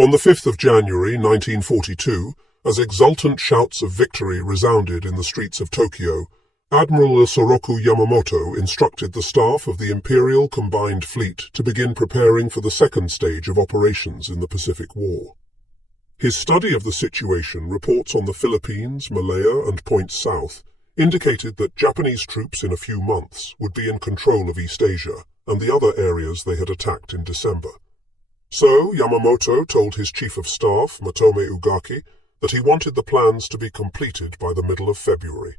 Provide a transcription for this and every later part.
On the 5th of January 1942, as exultant shouts of victory resounded in the streets of Tokyo, Admiral Isoroku Yamamoto instructed the staff of the Imperial Combined Fleet to begin preparing for the second stage of operations in the Pacific War. His study of the situation, reports on the Philippines, Malaya, and points south, indicated that Japanese troops in a few months would be in control of East Asia and the other areas they had attacked in December. So Yamamoto told his chief of staff, Motome Ugaki, that he wanted the plans to be completed by the middle of February.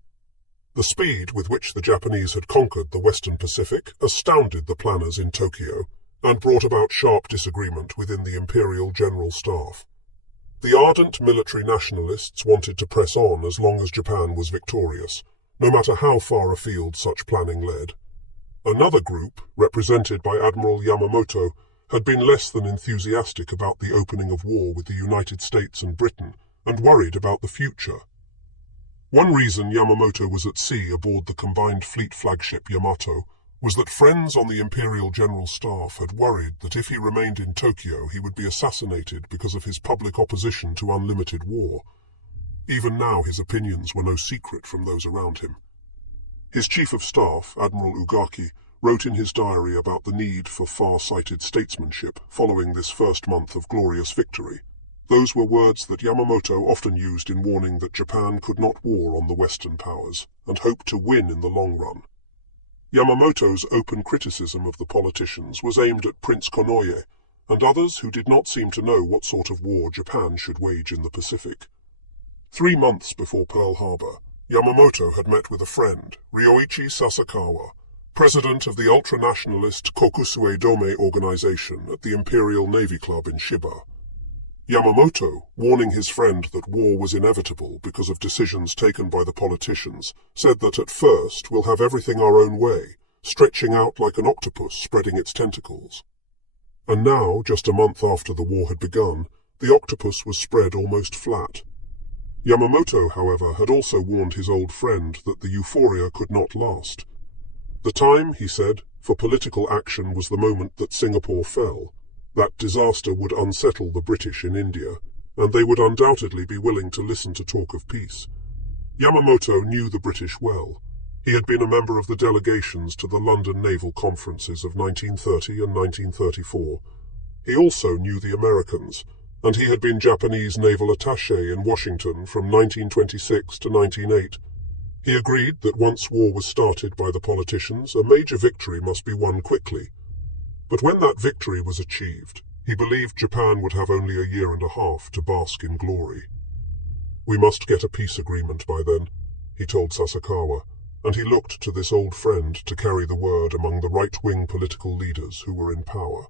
The speed with which the Japanese had conquered the Western Pacific astounded the planners in Tokyo and brought about sharp disagreement within the Imperial General Staff. The ardent military nationalists wanted to press on as long as Japan was victorious, no matter how far afield such planning led. Another group, represented by Admiral Yamamoto, had been less than enthusiastic about the opening of war with the United States and Britain and worried about the future. One reason Yamamoto was at sea aboard the combined fleet flagship Yamato was that friends on the Imperial General Staff had worried that if he remained in Tokyo he would be assassinated because of his public opposition to unlimited war. Even now his opinions were no secret from those around him. His chief of staff, Admiral Ugaki, wrote in his diary about the need for far-sighted statesmanship following this first month of glorious victory. Those were words that Yamamoto often used in warning that Japan could not war on the Western powers, and hoped to win in the long run. Yamamoto's open criticism of the politicians was aimed at Prince Konoye, and others who did not seem to know what sort of war Japan should wage in the Pacific. 3 months before Pearl Harbor, Yamamoto had met with a friend, Ryoichi Sasakawa, president of the ultra-nationalist Kokusue Dome organization at the Imperial Navy Club in Shiba. Yamamoto, warning his friend that war was inevitable because of decisions taken by the politicians, said that at first we'll have everything our own way, stretching out like an octopus spreading its tentacles. And now, just a month after the war had begun, the octopus was spread almost flat. Yamamoto, however, had also warned his old friend that the euphoria could not last. The time, he said, for political action was the moment that Singapore fell. That disaster would unsettle the British in India, and they would undoubtedly be willing to listen to talk of peace. Yamamoto knew the British well. He had been a member of the delegations to the London naval conferences of 1930 and 1934. He also knew the Americans, and he had been Japanese naval attaché in Washington from 1926 to 1908. He agreed that once war was started by the politicians, a major victory must be won quickly. But when that victory was achieved, he believed Japan would have only a year and a half to bask in glory. "We must get a peace agreement by then," he told Sasakawa, and he looked to this old friend to carry the word among the right-wing political leaders who were in power.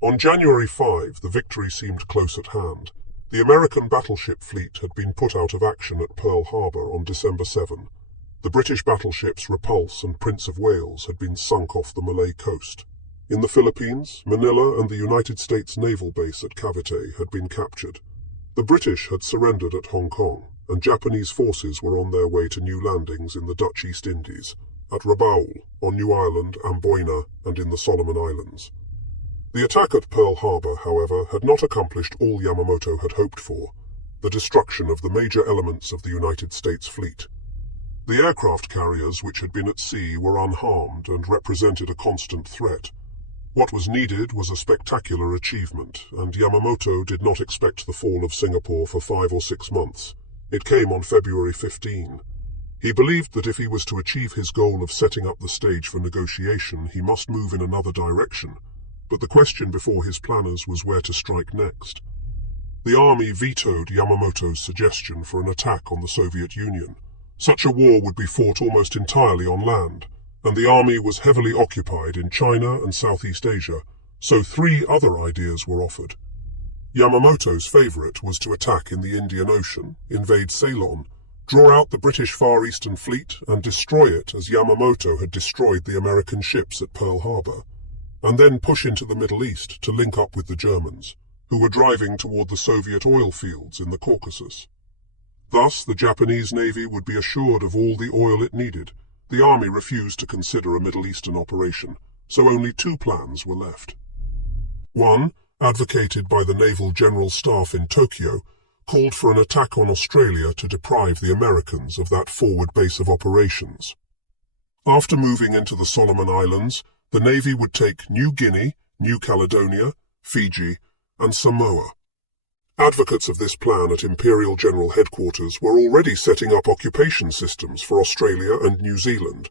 On January 5, the victory seemed close at hand. The American battleship fleet had been put out of action at Pearl Harbor on December 7. The British battleships Repulse and Prince of Wales had been sunk off the Malay coast. In the Philippines, Manila and the United States naval base at Cavite had been captured. The British had surrendered at Hong Kong, and Japanese forces were on their way to new landings in the Dutch East Indies, at Rabaul, on New Ireland, Amboyna, and in the Solomon Islands. The attack at Pearl Harbor, however, had not accomplished all Yamamoto had hoped for, the destruction of the major elements of the United States fleet. The aircraft carriers which had been at sea were unharmed and represented a constant threat. What was needed was a spectacular achievement, and Yamamoto did not expect the fall of Singapore for 5 or 6 months. It came on February 15. He believed that if he was to achieve his goal of setting up the stage for negotiation, he must move in another direction. But the question before his planners was where to strike next. The army vetoed Yamamoto's suggestion for an attack on the Soviet Union. Such a war would be fought almost entirely on land, and the army was heavily occupied in China and Southeast Asia, so 3 other ideas were offered. Yamamoto's favorite was to attack in the Indian Ocean, invade Ceylon, draw out the British Far Eastern Fleet and destroy it as Yamamoto had destroyed the American ships at Pearl Harbor, and then push into the Middle East to link up with the Germans, who were driving toward the Soviet oil fields in the Caucasus. Thus, the Japanese Navy would be assured of all the oil it needed. The army refused to consider a Middle Eastern operation, so only 2 plans were left. 1. advocated by the Naval General Staff in Tokyo, called for an attack on Australia to deprive the Americans of that forward base of operations. After moving into the Solomon Islands, the Navy would take New Guinea, New Caledonia, Fiji, and Samoa. Advocates of this plan at Imperial General Headquarters were already setting up occupation systems for Australia and New Zealand,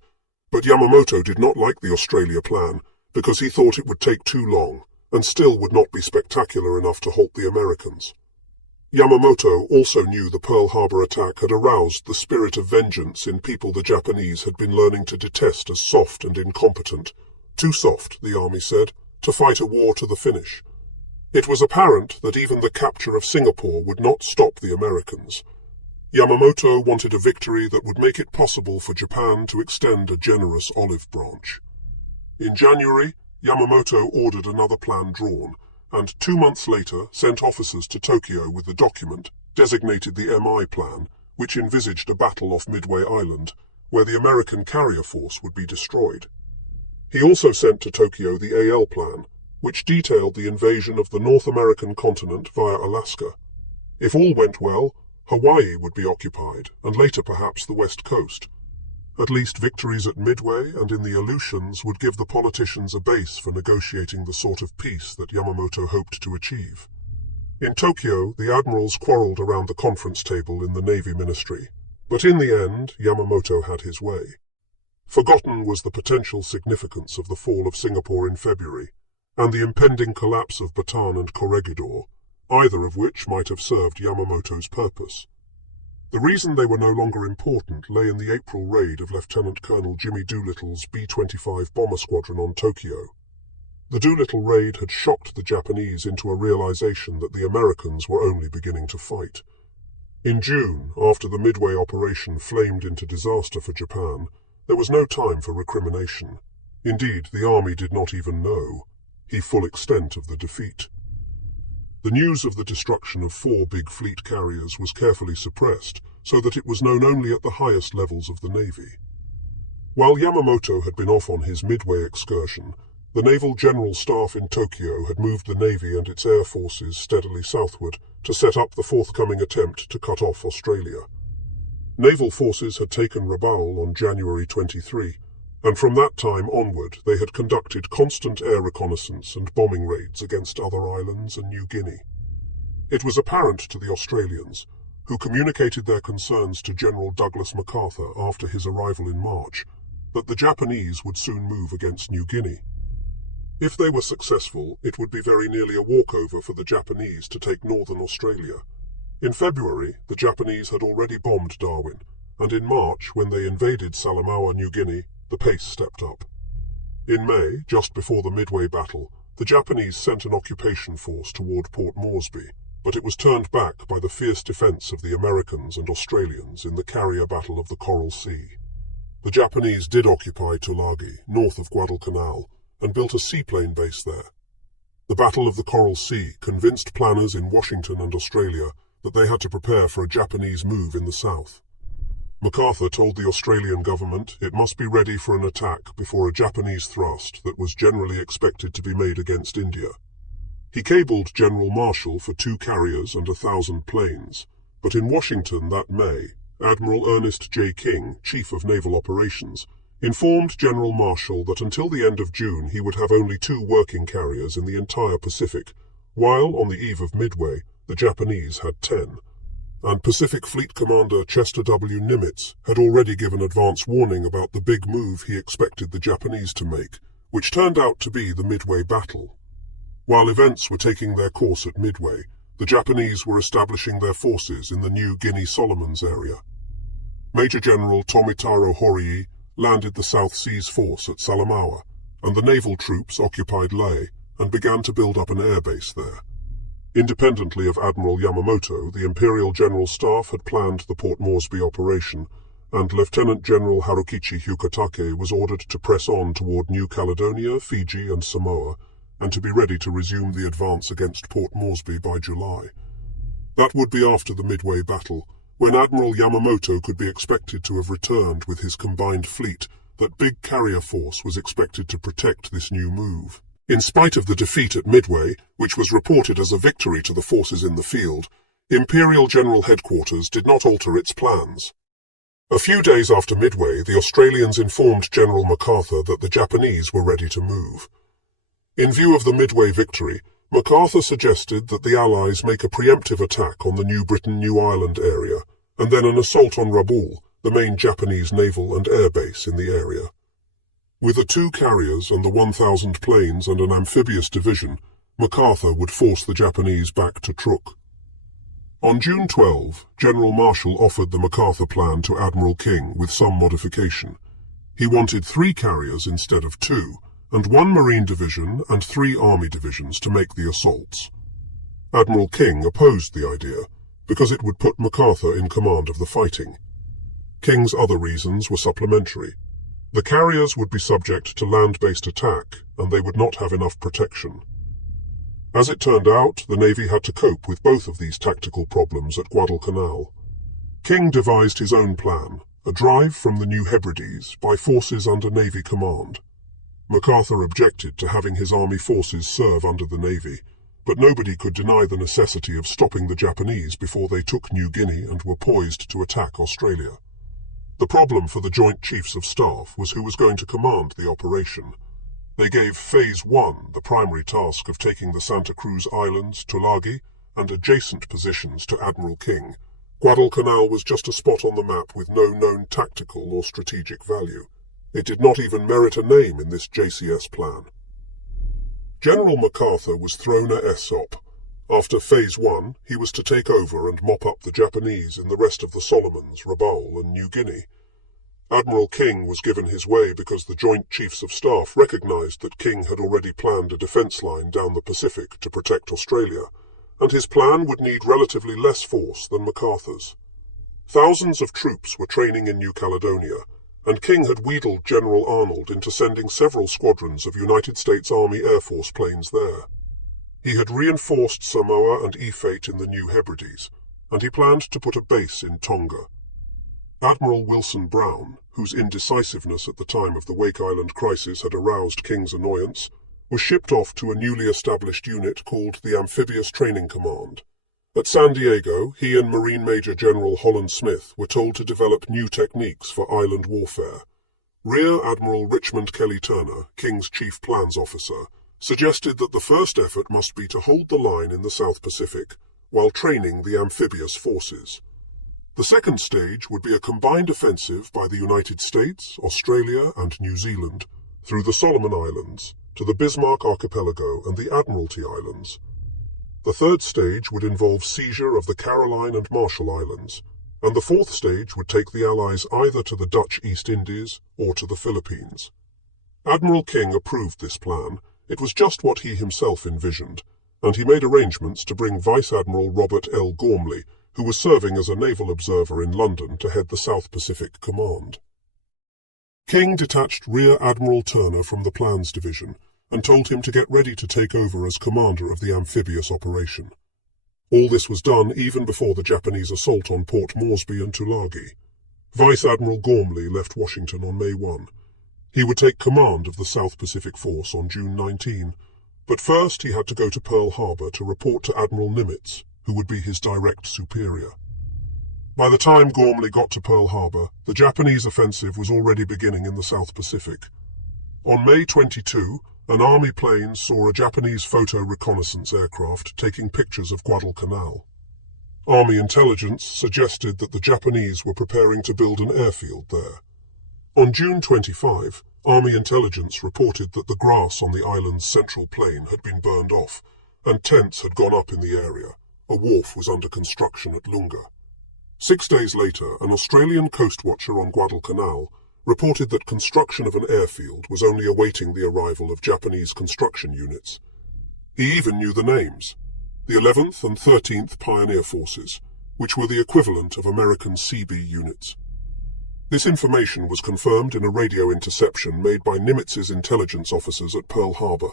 but Yamamoto did not like the Australia plan because he thought it would take too long and still would not be spectacular enough to halt the Americans. Yamamoto also knew the Pearl Harbor attack had aroused the spirit of vengeance in people the Japanese had been learning to detest as soft and incompetent. Too soft, the army said, to fight a war to the finish. It was apparent that even the capture of Singapore would not stop the Americans. Yamamoto wanted a victory that would make it possible for Japan to extend a generous olive branch. In January, Yamamoto ordered another plan drawn, and 2 months later sent officers to Tokyo with the document, designated the MI Plan, which envisaged a battle off Midway Island, where the American carrier force would be destroyed. He also sent to Tokyo the AL Plan, which detailed the invasion of the North American continent via Alaska. If all went well, Hawaii would be occupied, and later perhaps the West Coast. At least victories at Midway and in the Aleutians would give the politicians a base for negotiating the sort of peace that Yamamoto hoped to achieve. In Tokyo, the admirals quarreled around the conference table in the Navy Ministry, but in the end, Yamamoto had his way. Forgotten was the potential significance of the fall of Singapore in February, and the impending collapse of Bataan and Corregidor, either of which might have served Yamamoto's purpose. The reason they were no longer important lay in the April raid of Lieutenant Colonel Jimmy Doolittle's B-25 bomber squadron on Tokyo. The Doolittle raid had shocked the Japanese into a realization that the Americans were only beginning to fight. In June, after the Midway operation flamed into disaster for Japan, there was no time for recrimination. Indeed, the army did not even know the full extent of the defeat. The news of the destruction of 4 big fleet carriers was carefully suppressed, so that it was known only at the highest levels of the Navy. While Yamamoto had been off on his Midway excursion, the Naval General Staff in Tokyo had moved the Navy and its air forces steadily southward to set up the forthcoming attempt to cut off Australia. Naval forces had taken Rabaul on January 23, and from that time onward they had conducted constant air reconnaissance and bombing raids against other islands and New Guinea. It was apparent to the Australians, who communicated their concerns to General Douglas MacArthur after his arrival in March, that the Japanese would soon move against New Guinea. If they were successful, it would be very nearly a walkover for the Japanese to take northern Australia. In February, the Japanese had already bombed Darwin, and in March, when they invaded Salamaua, New Guinea, the pace stepped up. In May, just before the Midway battle, the Japanese sent an occupation force toward Port Moresby, but it was turned back by the fierce defense of the Americans and Australians in the carrier battle of the Coral Sea. The Japanese did occupy Tulagi, north of Guadalcanal, and built a seaplane base there. The Battle of the Coral Sea convinced planners in Washington and Australia that they had to prepare for a Japanese move in the south. MacArthur told the Australian government it must be ready for an attack before a Japanese thrust that was generally expected to be made against India. He cabled General Marshall for 2 carriers and 1,000 planes, but in Washington that May, Admiral Ernest J. King, Chief of Naval Operations, informed General Marshall that until the end of June he would have only 2 working carriers in the entire Pacific, while on the eve of Midway the Japanese had 10. And Pacific Fleet Commander Chester W. Nimitz had already given advance warning about the big move he expected the Japanese to make, which turned out to be the Midway battle. While events were taking their course at Midway, the Japanese were establishing their forces in the New Guinea Solomons area. Major General Tomitaro Horii landed the South Seas Force at Salamaua, and the naval troops occupied Lae and began to build up an airbase there. Independently of Admiral Yamamoto, the Imperial General Staff had planned the Port Moresby operation, and Lieutenant General Harukichi Hyukatake was ordered to press on toward New Caledonia, Fiji and Samoa, and to be ready to resume the advance against Port Moresby by July. That would be after the Midway battle, when Admiral Yamamoto could be expected to have returned with his combined fleet. That big carrier force was expected to protect this new move. In spite of the defeat at Midway, which was reported as a victory to the forces in the field, Imperial General Headquarters did not alter its plans. A few days after Midway, the Australians informed General MacArthur that the Japanese were ready to move. In view of the Midway victory, MacArthur suggested that the Allies make a preemptive attack on the New Britain-New Ireland area, and then an assault on Rabaul, the main Japanese naval and air base in the area. With the 2 carriers and the 1,000 planes and an amphibious division, MacArthur would force the Japanese back to Truk. On June 12, General Marshall offered the MacArthur plan to Admiral King with some modification. He wanted 3 carriers instead of 2, and 1 Marine division and 3 Army divisions to make the assaults. Admiral King opposed the idea, because it would put MacArthur in command of the fighting. King's other reasons were supplementary. The carriers would be subject to land-based attack, and they would not have enough protection. As it turned out, the Navy had to cope with both of these tactical problems at Guadalcanal. King devised his own plan, a drive from the New Hebrides by forces under Navy command. MacArthur objected to having his army forces serve under the Navy, but nobody could deny the necessity of stopping the Japanese before they took New Guinea and were poised to attack Australia. The problem for the Joint Chiefs of Staff was who was going to command the operation. They gave Phase 1 the primary task of taking the Santa Cruz Islands, Tulagi, and adjacent positions to Admiral King. Guadalcanal was just a spot on the map with no known tactical or strategic value. It did not even merit a name in this JCS plan. General MacArthur was thrown a SOP. After Phase 1, he was to take over and mop up the Japanese in the rest of the Solomons, Rabaul, and New Guinea. Admiral King was given his way because the Joint Chiefs of Staff recognized that King had already planned a defense line down the Pacific to protect Australia, and his plan would need relatively less force than MacArthur's. Thousands of troops were training in New Caledonia, and King had wheedled General Arnold into sending several squadrons of United States Army Air Force planes there. He had reinforced Samoa and Efate in the New Hebrides, and he planned to put a base in Tonga. Admiral Wilson Brown, whose indecisiveness at the time of the Wake Island crisis had aroused King's annoyance, was shipped off to a newly established unit called the Amphibious Training Command. At San Diego, he and Marine Major General Holland Smith were told to develop new techniques for island warfare. Rear Admiral Richmond Kelly Turner, King's chief plans officer, suggested that the first effort must be to hold the line in the South Pacific, while training the amphibious forces. The second stage would be a combined offensive by the United States, Australia, and New Zealand through the Solomon Islands to the Bismarck Archipelago and the Admiralty Islands. The third stage would involve seizure of the Caroline and Marshall Islands, and the fourth stage would take the Allies either to the Dutch East Indies or to the Philippines. Admiral King approved this plan. It was just what he himself envisioned, and he made arrangements to bring Vice Admiral Robert L. Gormley, who was serving as a naval observer in London, to head the South Pacific Command. King detached Rear Admiral Turner from the Plans Division and told him to get ready to take over as commander of the amphibious operation. All this was done even before the Japanese assault on Port Moresby and Tulagi. Vice Admiral Gormley left Washington on May 1. He would take command of the South Pacific Force on June 19, but first he had to go to Pearl Harbor to report to Admiral Nimitz, who would be his direct superior. By the time Gormley got to Pearl Harbor, the Japanese offensive was already beginning in the South Pacific. On May 22, an Army plane saw a Japanese photo reconnaissance aircraft taking pictures of Guadalcanal. Army intelligence suggested that the Japanese were preparing to build an airfield there. On June 25, Army intelligence reported that the grass on the island's central plain had been burned off, and tents had gone up in the area. A wharf was under construction at Lunga. 6 days later, an Australian coast watcher on Guadalcanal reported that construction of an airfield was only awaiting the arrival of Japanese construction units. He even knew the names: the 11th and 13th Pioneer Forces, which were the equivalent of American CB units. This information was confirmed in a radio interception made by Nimitz's intelligence officers at Pearl Harbor.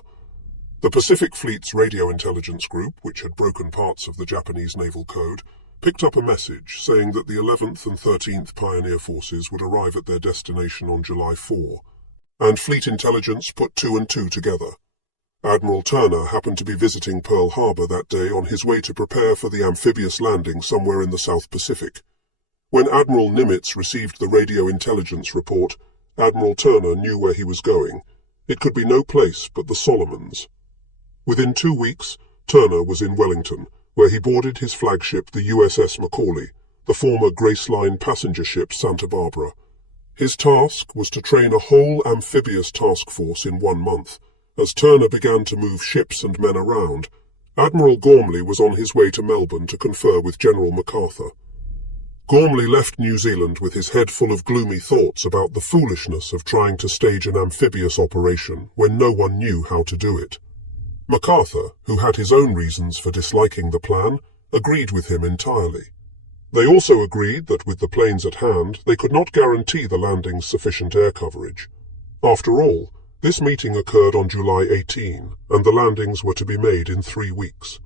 The Pacific Fleet's radio intelligence group, which had broken parts of the Japanese naval code, picked up a message saying that the 11th and 13th Pioneer Forces would arrive at their destination on July 4, and Fleet intelligence put 2 and 2 together. Admiral Turner happened to be visiting Pearl Harbor that day on his way to prepare for the amphibious landing somewhere in the South Pacific. When Admiral Nimitz received the radio intelligence report, Admiral Turner knew where he was going. It could be no place but the Solomons. Within 2 weeks, Turner was in Wellington, where he boarded his flagship, the USS Macaulay, the former Grace Line passenger ship Santa Barbara. His task was to train a whole amphibious task force in 1 month. As Turner began to move ships and men around, Admiral Gormley was on his way to Melbourne to confer with General MacArthur. Gormley left New Zealand with his head full of gloomy thoughts about the foolishness of trying to stage an amphibious operation when no one knew how to do it. MacArthur, who had his own reasons for disliking the plan, agreed with him entirely. They also agreed that with the planes at hand, they could not guarantee the landing's sufficient air coverage. After all, this meeting occurred on July 18, and the landings were to be made in 3 weeks.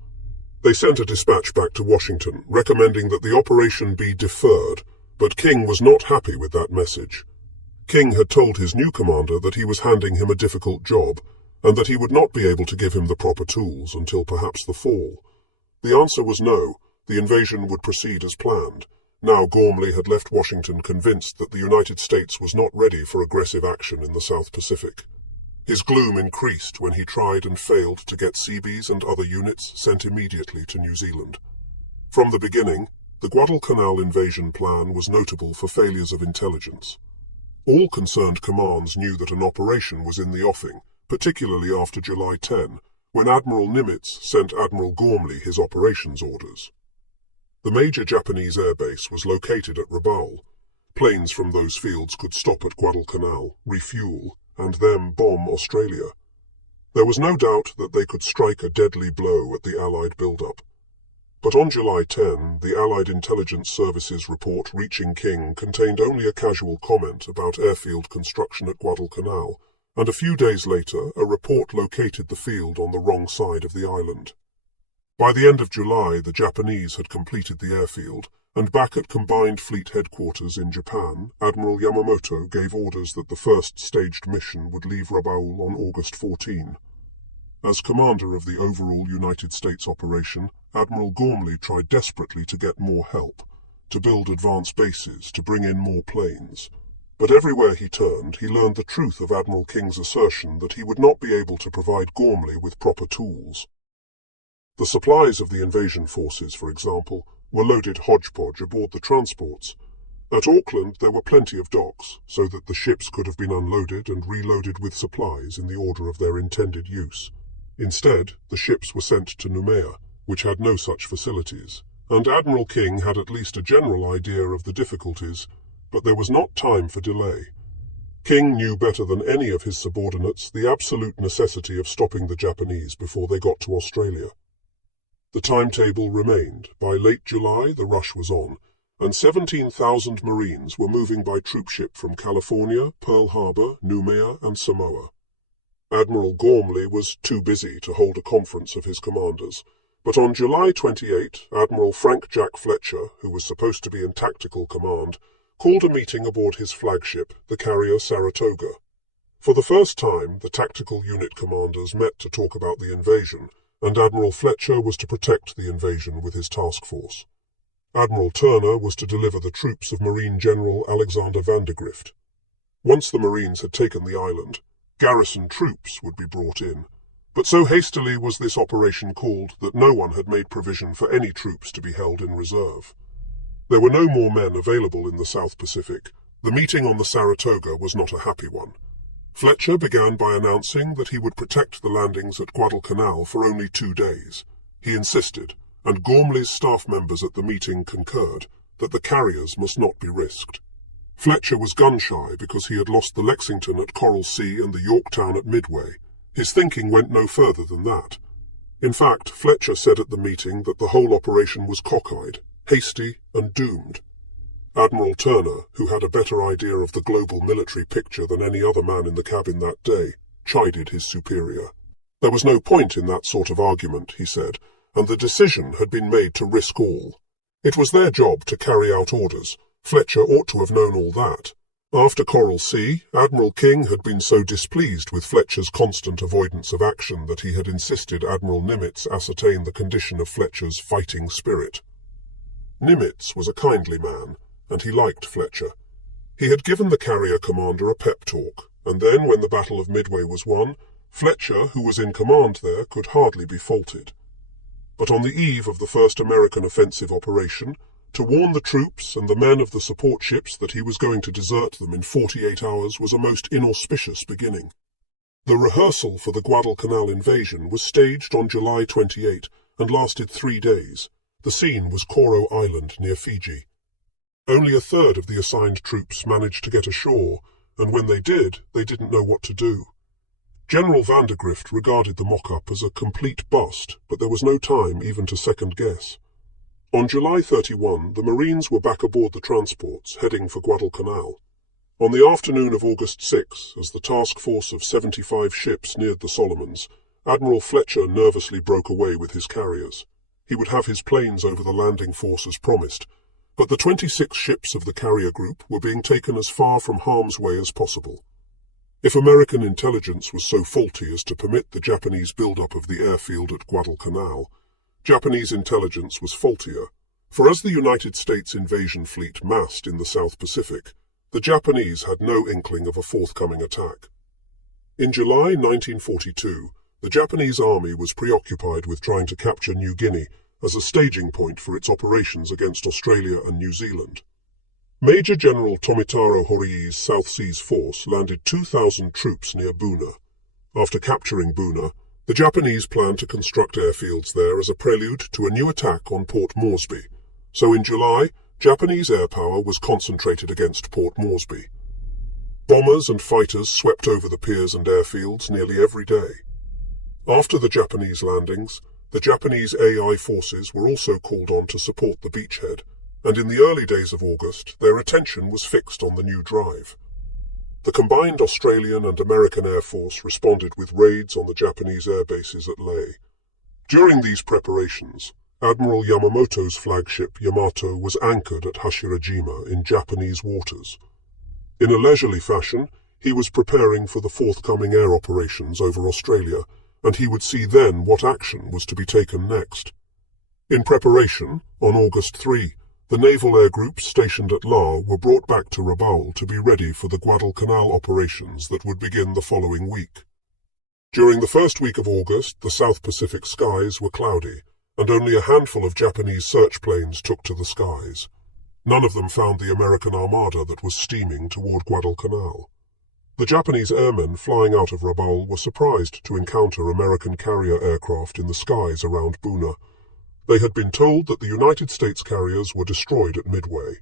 They sent a dispatch back to Washington, recommending that the operation be deferred, but King was not happy with that message. King had told his new commander that he was handing him a difficult job, and that he would not be able to give him the proper tools until perhaps the fall. The answer was no. The invasion would proceed as planned. Now Gormley had left Washington convinced that the United States was not ready for aggressive action in the South Pacific. His gloom increased when he tried and failed to get Seabees and other units sent immediately to New Zealand. From the beginning, the Guadalcanal invasion plan was notable for failures of intelligence. All concerned commands knew that an operation was in the offing, particularly after July 10, when Admiral Nimitz sent Admiral Gormley his operations orders. The major Japanese airbase was located at Rabaul. Planes from those fields could stop at Guadalcanal, refuel, and then bomb Australia. There was no doubt that they could strike a deadly blow at the Allied build-up. But on July 10, the Allied Intelligence Service's report reaching King contained only a casual comment about airfield construction at Guadalcanal, and a few days later a report located the field on the wrong side of the island. By the end of July, the Japanese had completed the airfield, and back at Combined Fleet Headquarters in Japan, Admiral Yamamoto gave orders that the first staged mission would leave Rabaul on August 14. As commander of the overall United States operation, Admiral Gormley tried desperately to get more help, to build advanced bases, to bring in more planes. But everywhere he turned, he learned the truth of Admiral King's assertion that he would not be able to provide Gormley with proper tools. The supplies of the invasion forces, for example, were loaded hodgepodge aboard the transports. At Auckland there were plenty of docks, so that the ships could have been unloaded and reloaded with supplies in the order of their intended use. Instead, the ships were sent to Noumea, which had no such facilities, and Admiral King had at least a general idea of the difficulties, but there was not time for delay. King knew better than any of his subordinates the absolute necessity of stopping the Japanese before they got to Australia. The timetable remained. By late July, the rush was on, and 17,000 Marines were moving by troopship from California, Pearl Harbor, Noumea, and Samoa. Admiral Gormley was too busy to hold a conference of his commanders, but on July 28, Admiral Frank Jack Fletcher, who was supposed to be in tactical command, called a meeting aboard his flagship, the carrier Saratoga. For the first time, the tactical unit commanders met to talk about the invasion, and Admiral Fletcher was to protect the invasion with his task force. Admiral Turner was to deliver the troops of Marine General Alexander Vandergrift. Once the Marines had taken the island, garrison troops would be brought in, but so hastily was this operation called that no one had made provision for any troops to be held in reserve. There were no more men available in the South Pacific. The meeting on the Saratoga was not a happy one. Fletcher began by announcing that he would protect the landings at Guadalcanal for only 2 days. He insisted, and Gormley's staff members at the meeting concurred, that the carriers must not be risked. Fletcher was gun-shy because he had lost the Lexington at Coral Sea and the Yorktown at Midway. His thinking went no further than that. In fact, Fletcher said at the meeting that the whole operation was cockeyed, hasty, and doomed. Admiral Turner, who had a better idea of the global military picture than any other man in the cabin that day, chided his superior. There was no point in that sort of argument, he said, and the decision had been made to risk all. It was their job to carry out orders. Fletcher ought to have known all that. After Coral Sea, Admiral King had been so displeased with Fletcher's constant avoidance of action that he had insisted Admiral Nimitz ascertain the condition of Fletcher's fighting spirit. Nimitz was a kindly man, and he liked Fletcher. He had given the carrier commander a pep talk, and then, when the Battle of Midway was won, Fletcher, who was in command there, could hardly be faulted. But on the eve of the first American offensive operation, to warn the troops and the men of the support ships that he was going to desert them in 48 hours was a most inauspicious beginning. The rehearsal for the Guadalcanal invasion was staged on July 28 and lasted 3 days. The scene was Coro Island near Fiji. Only a third of the assigned troops managed to get ashore, and when they did, they didn't know what to do. General Vandergrift regarded the mock-up as a complete bust, but there was no time even to second-guess. On July 31, the Marines were back aboard the transports, heading for Guadalcanal. On the afternoon of August 6, as the task force of 75 ships neared the Solomons, Admiral Fletcher nervously broke away with his carriers. He would have his planes over the landing force as promised, but the 26 ships of the carrier group were being taken as far from harm's way as possible. If American intelligence was so faulty as to permit the Japanese build-up of the airfield at Guadalcanal, Japanese intelligence was faultier, for as the United States invasion fleet massed in the South Pacific, the Japanese had no inkling of a forthcoming attack. In July 1942, the Japanese army was preoccupied with trying to capture New Guinea as a staging point for its operations against Australia and New Zealand. Major General Tomitaro Horii's South Seas Force landed 2,000 troops near Buna. After capturing Buna, the Japanese planned to construct airfields there as a prelude to a new attack on Port Moresby. So in July, Japanese air power was concentrated against Port Moresby. Bombers and fighters swept over the piers and airfields nearly every day. After the Japanese landings, the Japanese AI forces were also called on to support the beachhead, and in the early days of August, their attention was fixed on the new drive. The combined Australian and American Air Force responded with raids on the Japanese air bases at Lae. During these preparations, Admiral Yamamoto's flagship Yamato was anchored at Hashirajima in Japanese waters. In a leisurely fashion, he was preparing for the forthcoming air operations over Australia, and he would see then what action was to be taken next. In preparation, on August 3, the naval air groups stationed at Lae were brought back to Rabaul to be ready for the Guadalcanal operations that would begin the following week. During the first week of August, the South Pacific skies were cloudy, and only a handful of Japanese search planes took to the skies. None of them found the American armada that was steaming toward Guadalcanal. The Japanese airmen flying out of Rabaul were surprised to encounter American carrier aircraft in the skies around Buna. They had been told that the United States carriers were destroyed at Midway.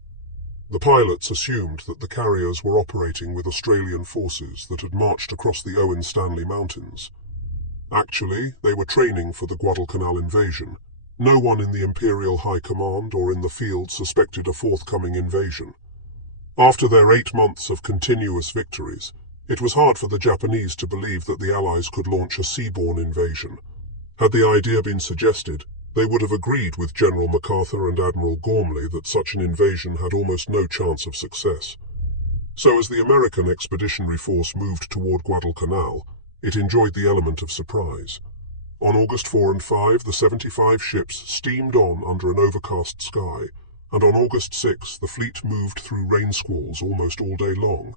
The pilots assumed that the carriers were operating with Australian forces that had marched across the Owen Stanley Mountains. Actually, they were training for the Guadalcanal invasion. No one in the Imperial High Command or in the field suspected a forthcoming invasion. After their 8 months of continuous victories, it was hard for the Japanese to believe that the Allies could launch a seaborne invasion. Had the idea been suggested, they would have agreed with General MacArthur and Admiral Gormley that such an invasion had almost no chance of success. So as the American Expeditionary Force moved toward Guadalcanal, it enjoyed the element of surprise. On August 4 and 5, the 75 ships steamed on under an overcast sky, and on August 6 the fleet moved through rain squalls almost all day long.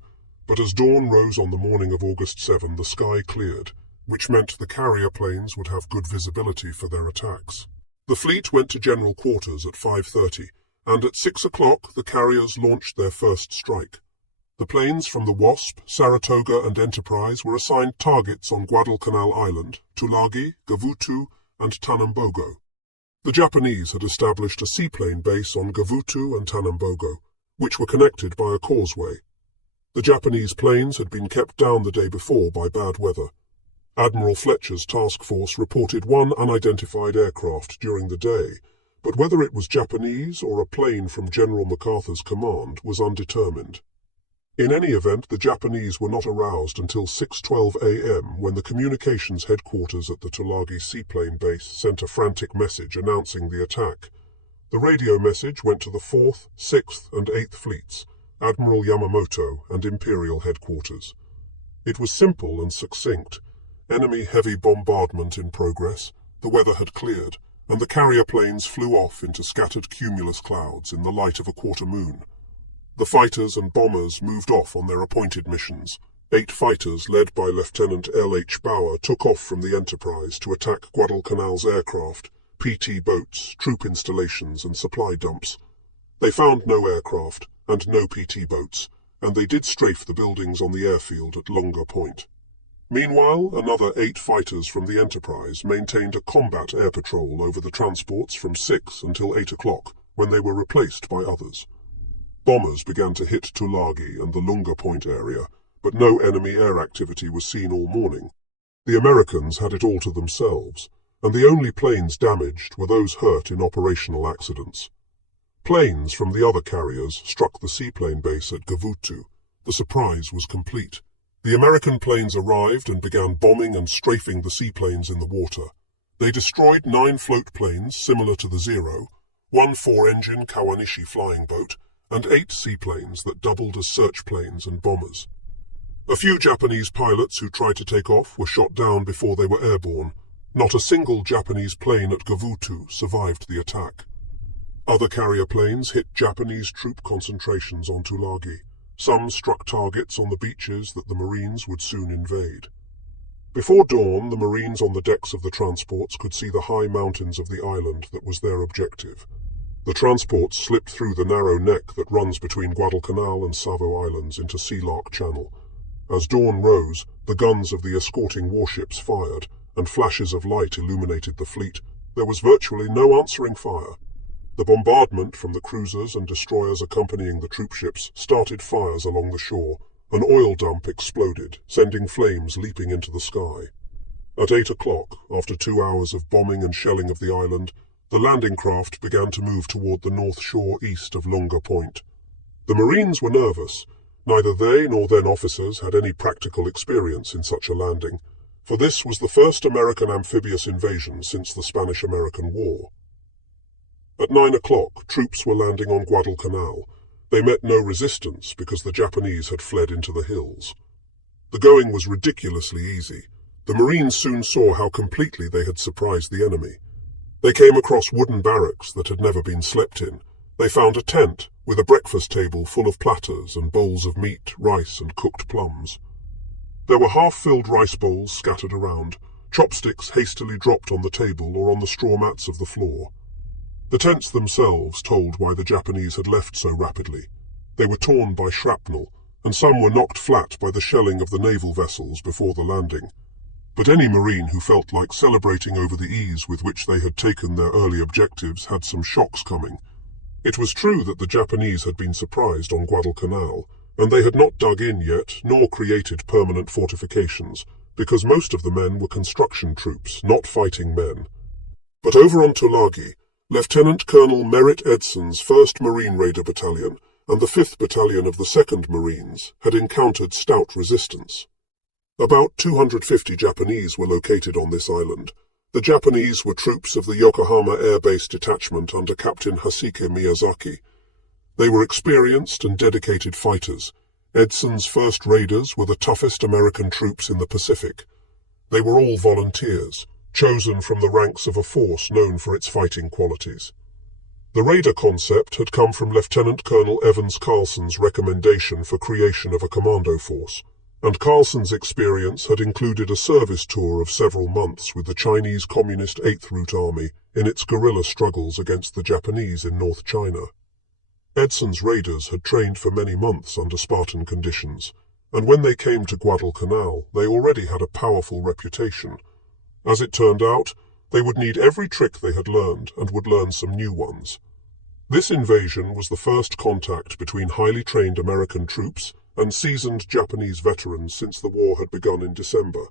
But as dawn rose on the morning of August 7, the sky cleared, which meant the carrier planes would have good visibility for their attacks. The fleet went to general quarters at 5:30, and at 6 o'clock the carriers launched their first strike. The planes from the Wasp, Saratoga and Enterprise were assigned targets on Guadalcanal Island, Tulagi, Gavutu and Tanambogo. The Japanese had established a seaplane base on Gavutu and Tanambogo, which were connected by a causeway. The Japanese planes had been kept down the day before by bad weather. Admiral Fletcher's task force reported one unidentified aircraft during the day, but whether it was Japanese or a plane from General MacArthur's command was undetermined. In any event, the Japanese were not aroused until 6:12 a.m. when the communications headquarters at the Tulagi seaplane base sent a frantic message announcing the attack. The radio message went to the 4th, 6th and 8th fleets, Admiral Yamamoto, and Imperial headquarters. It was simple and succinct. Enemy heavy bombardment in progress, the weather had cleared, and the carrier planes flew off into scattered cumulus clouds in the light of a quarter moon. The fighters and bombers moved off on their appointed missions. 8 fighters led by Lieutenant L.H. Bauer took off from the Enterprise to attack Guadalcanal's aircraft, PT boats, troop installations and supply dumps. They found no aircraft and no PT boats, and they did strafe the buildings on the airfield at Lunga Point. Meanwhile, another 8 fighters from the Enterprise maintained a combat air patrol over the transports from 6 until 8 o'clock, when they were replaced by others. Bombers began to hit Tulagi and the Lunga Point area, but no enemy air activity was seen all morning. The Americans had it all to themselves, and the only planes damaged were those hurt in operational accidents. Planes from the other carriers struck the seaplane base at Gavutu. The surprise was complete. The American planes arrived and began bombing and strafing the seaplanes in the water. They destroyed 9 float planes similar to the Zero, 1 4-engine Kawanishi flying boat, and 8 seaplanes that doubled as search planes and bombers. A few Japanese pilots who tried to take off were shot down before they were airborne. Not a single Japanese plane at Gavutu survived the attack. Other carrier planes hit Japanese troop concentrations on Tulagi. Some struck targets on the beaches that the Marines would soon invade. Before dawn, the Marines on the decks of the transports could see the high mountains of the island that was their objective. The transports slipped through the narrow neck that runs between Guadalcanal and Savo Islands into Sea Lark Channel. As dawn rose, the guns of the escorting warships fired, and flashes of light illuminated the fleet. There was virtually no answering fire. The bombardment from the cruisers and destroyers accompanying the troopships started fires along the shore. An oil dump exploded, sending flames leaping into the sky. At 8 o'clock, after 2 hours of bombing and shelling of the island, the landing craft began to move toward the north shore east of Lunga Point. The Marines were nervous. Neither they nor their officers had any practical experience in such a landing, for this was the first American amphibious invasion since the Spanish-American War. At 9 o'clock, troops were landing on Guadalcanal. They met no resistance because the Japanese had fled into the hills. The going was ridiculously easy. The Marines soon saw how completely they had surprised the enemy. They came across wooden barracks that had never been slept in. They found a tent with a breakfast table full of platters and bowls of meat, rice and cooked plums. There were half-filled rice bowls scattered around, chopsticks hastily dropped on the table or on the straw mats of the floor. The tents themselves told why the Japanese had left so rapidly. They were torn by shrapnel, and some were knocked flat by the shelling of the naval vessels before the landing. But any Marine who felt like celebrating over the ease with which they had taken their early objectives had some shocks coming. It was true that the Japanese had been surprised on Guadalcanal, and they had not dug in yet, nor created permanent fortifications, because most of the men were construction troops, not fighting men. But over on Tulagi, Lieutenant Colonel Merritt Edson's 1st Marine Raider Battalion and the 5th Battalion of the 2nd Marines had encountered stout resistance. About 250 Japanese were located on this island. The Japanese were troops of the Yokohama Air Base Detachment under Captain Hasike Miyazaki. They were experienced and dedicated fighters. Edson's 1st Raiders were the toughest American troops in the Pacific. They were all volunteers, chosen from the ranks of a force known for its fighting qualities. The Raider concept had come from Lieutenant Colonel Evans Carlson's recommendation for creation of a commando force, and Carlson's experience had included a service tour of several months with the Chinese Communist 8th Route Army in its guerrilla struggles against the Japanese in North China. Edson's raiders had trained for many months under Spartan conditions, and when they came to Guadalcanal, they already had a powerful reputation. As it turned out, they would need every trick they had learned and would learn some new ones. This invasion was the first contact between highly trained American troops and seasoned Japanese veterans since the war had begun in December.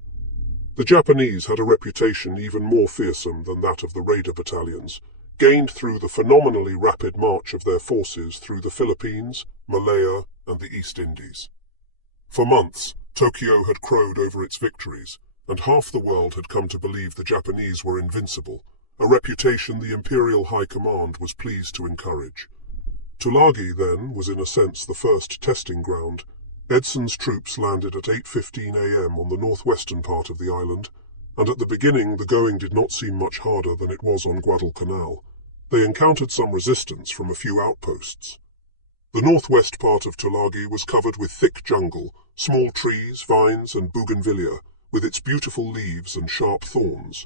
The Japanese had a reputation even more fearsome than that of the Raider battalions, gained through the phenomenally rapid march of their forces through the Philippines, Malaya, and the East Indies. For months, Tokyo had crowed over its victories, and half the world had come to believe the Japanese were invincible, a reputation the Imperial High Command was pleased to encourage. Tulagi, then, was in a sense the first testing ground. Edson's troops landed at 8:15 a.m. on the northwestern part of the island, and at the beginning the going did not seem much harder than it was on Guadalcanal. They encountered some resistance from a few outposts. The northwest part of Tulagi was covered with thick jungle, small trees, vines, and bougainvillea, with its beautiful leaves and sharp thorns.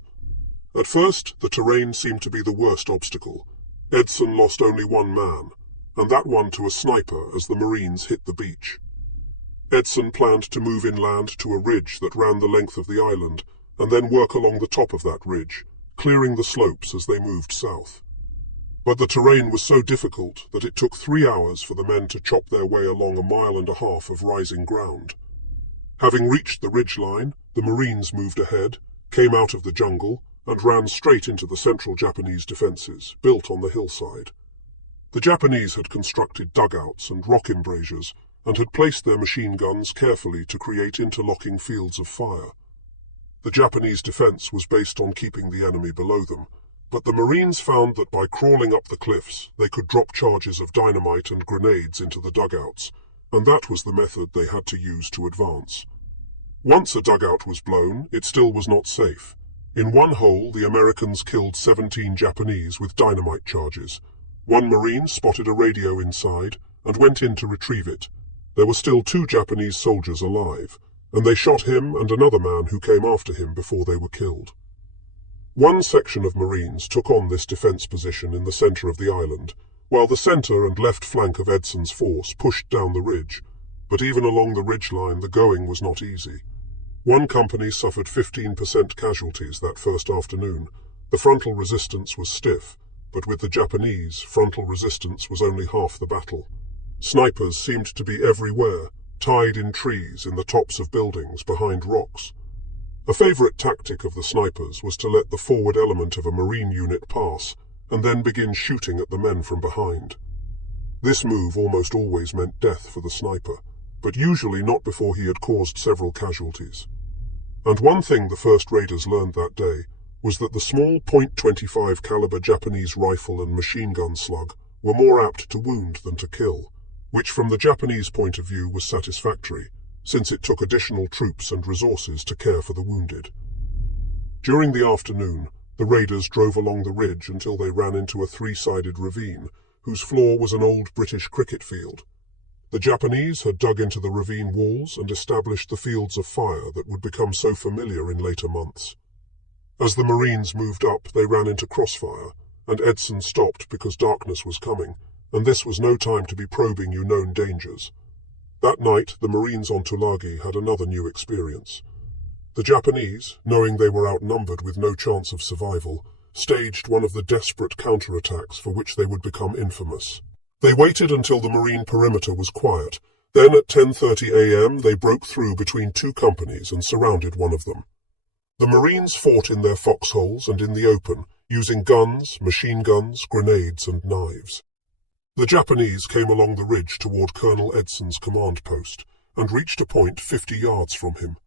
At first, the terrain seemed to be the worst obstacle. Edson lost only one man, and that one to a sniper as the Marines hit the beach. Edson planned to move inland to a ridge that ran the length of the island, and then work along the top of that ridge, clearing the slopes as they moved south. But the terrain was so difficult that it took 3 hours for the men to chop their way along 1.5 miles of rising ground. Having reached the ridge line, the Marines moved ahead, came out of the jungle, and ran straight into the central Japanese defences, built on the hillside. The Japanese had constructed dugouts and rock embrasures, and had placed their machine guns carefully to create interlocking fields of fire. The Japanese defence was based on keeping the enemy below them, but the Marines found that by crawling up the cliffs they could drop charges of dynamite and grenades into the dugouts, and that was the method they had to use to advance. Once a dugout was blown, it still was not safe. In one hole, the Americans killed 17 Japanese with dynamite charges. One Marine spotted a radio inside and went in to retrieve it. There were still 2 Japanese soldiers alive, and they shot him and another man who came after him before they were killed. One section of Marines took on this defence position in the centre of the island, while the centre and left flank of Edson's force pushed down the ridge. But even along the ridgeline the going was not easy. One company suffered 15% casualties that first afternoon. The frontal resistance was stiff, but with the Japanese, frontal resistance was only half the battle. Snipers seemed to be everywhere, tied in trees, in the tops of buildings, behind rocks. A favourite tactic of the snipers was to let the forward element of a Marine unit pass, and then begin shooting at the men from behind. This move almost always meant death for the sniper, but usually not before he had caused several casualties. And one thing the first raiders learned that day was that the small .25 caliber Japanese rifle and machine gun slug were more apt to wound than to kill, which from the Japanese point of view was satisfactory, since it took additional troops and resources to care for the wounded. During the afternoon, the raiders drove along the ridge until they ran into a 3-sided ravine, whose floor was an old British cricket field. The Japanese had dug into the ravine walls and established the fields of fire that would become so familiar in later months. As the Marines moved up, they ran into crossfire, and Edson stopped because darkness was coming, and this was no time to be probing known dangers. That night, the Marines on Tulagi had another new experience. The Japanese, knowing they were outnumbered with no chance of survival, staged one of the desperate counterattacks for which they would become infamous. They waited until the Marine perimeter was quiet. Then at 10:30 a.m. they broke through between 2 companies and surrounded one of them. The Marines fought in their foxholes and in the open, using guns, machine guns, grenades and knives. The Japanese came along the ridge toward Colonel Edson's command post and reached a point 50 yards from him.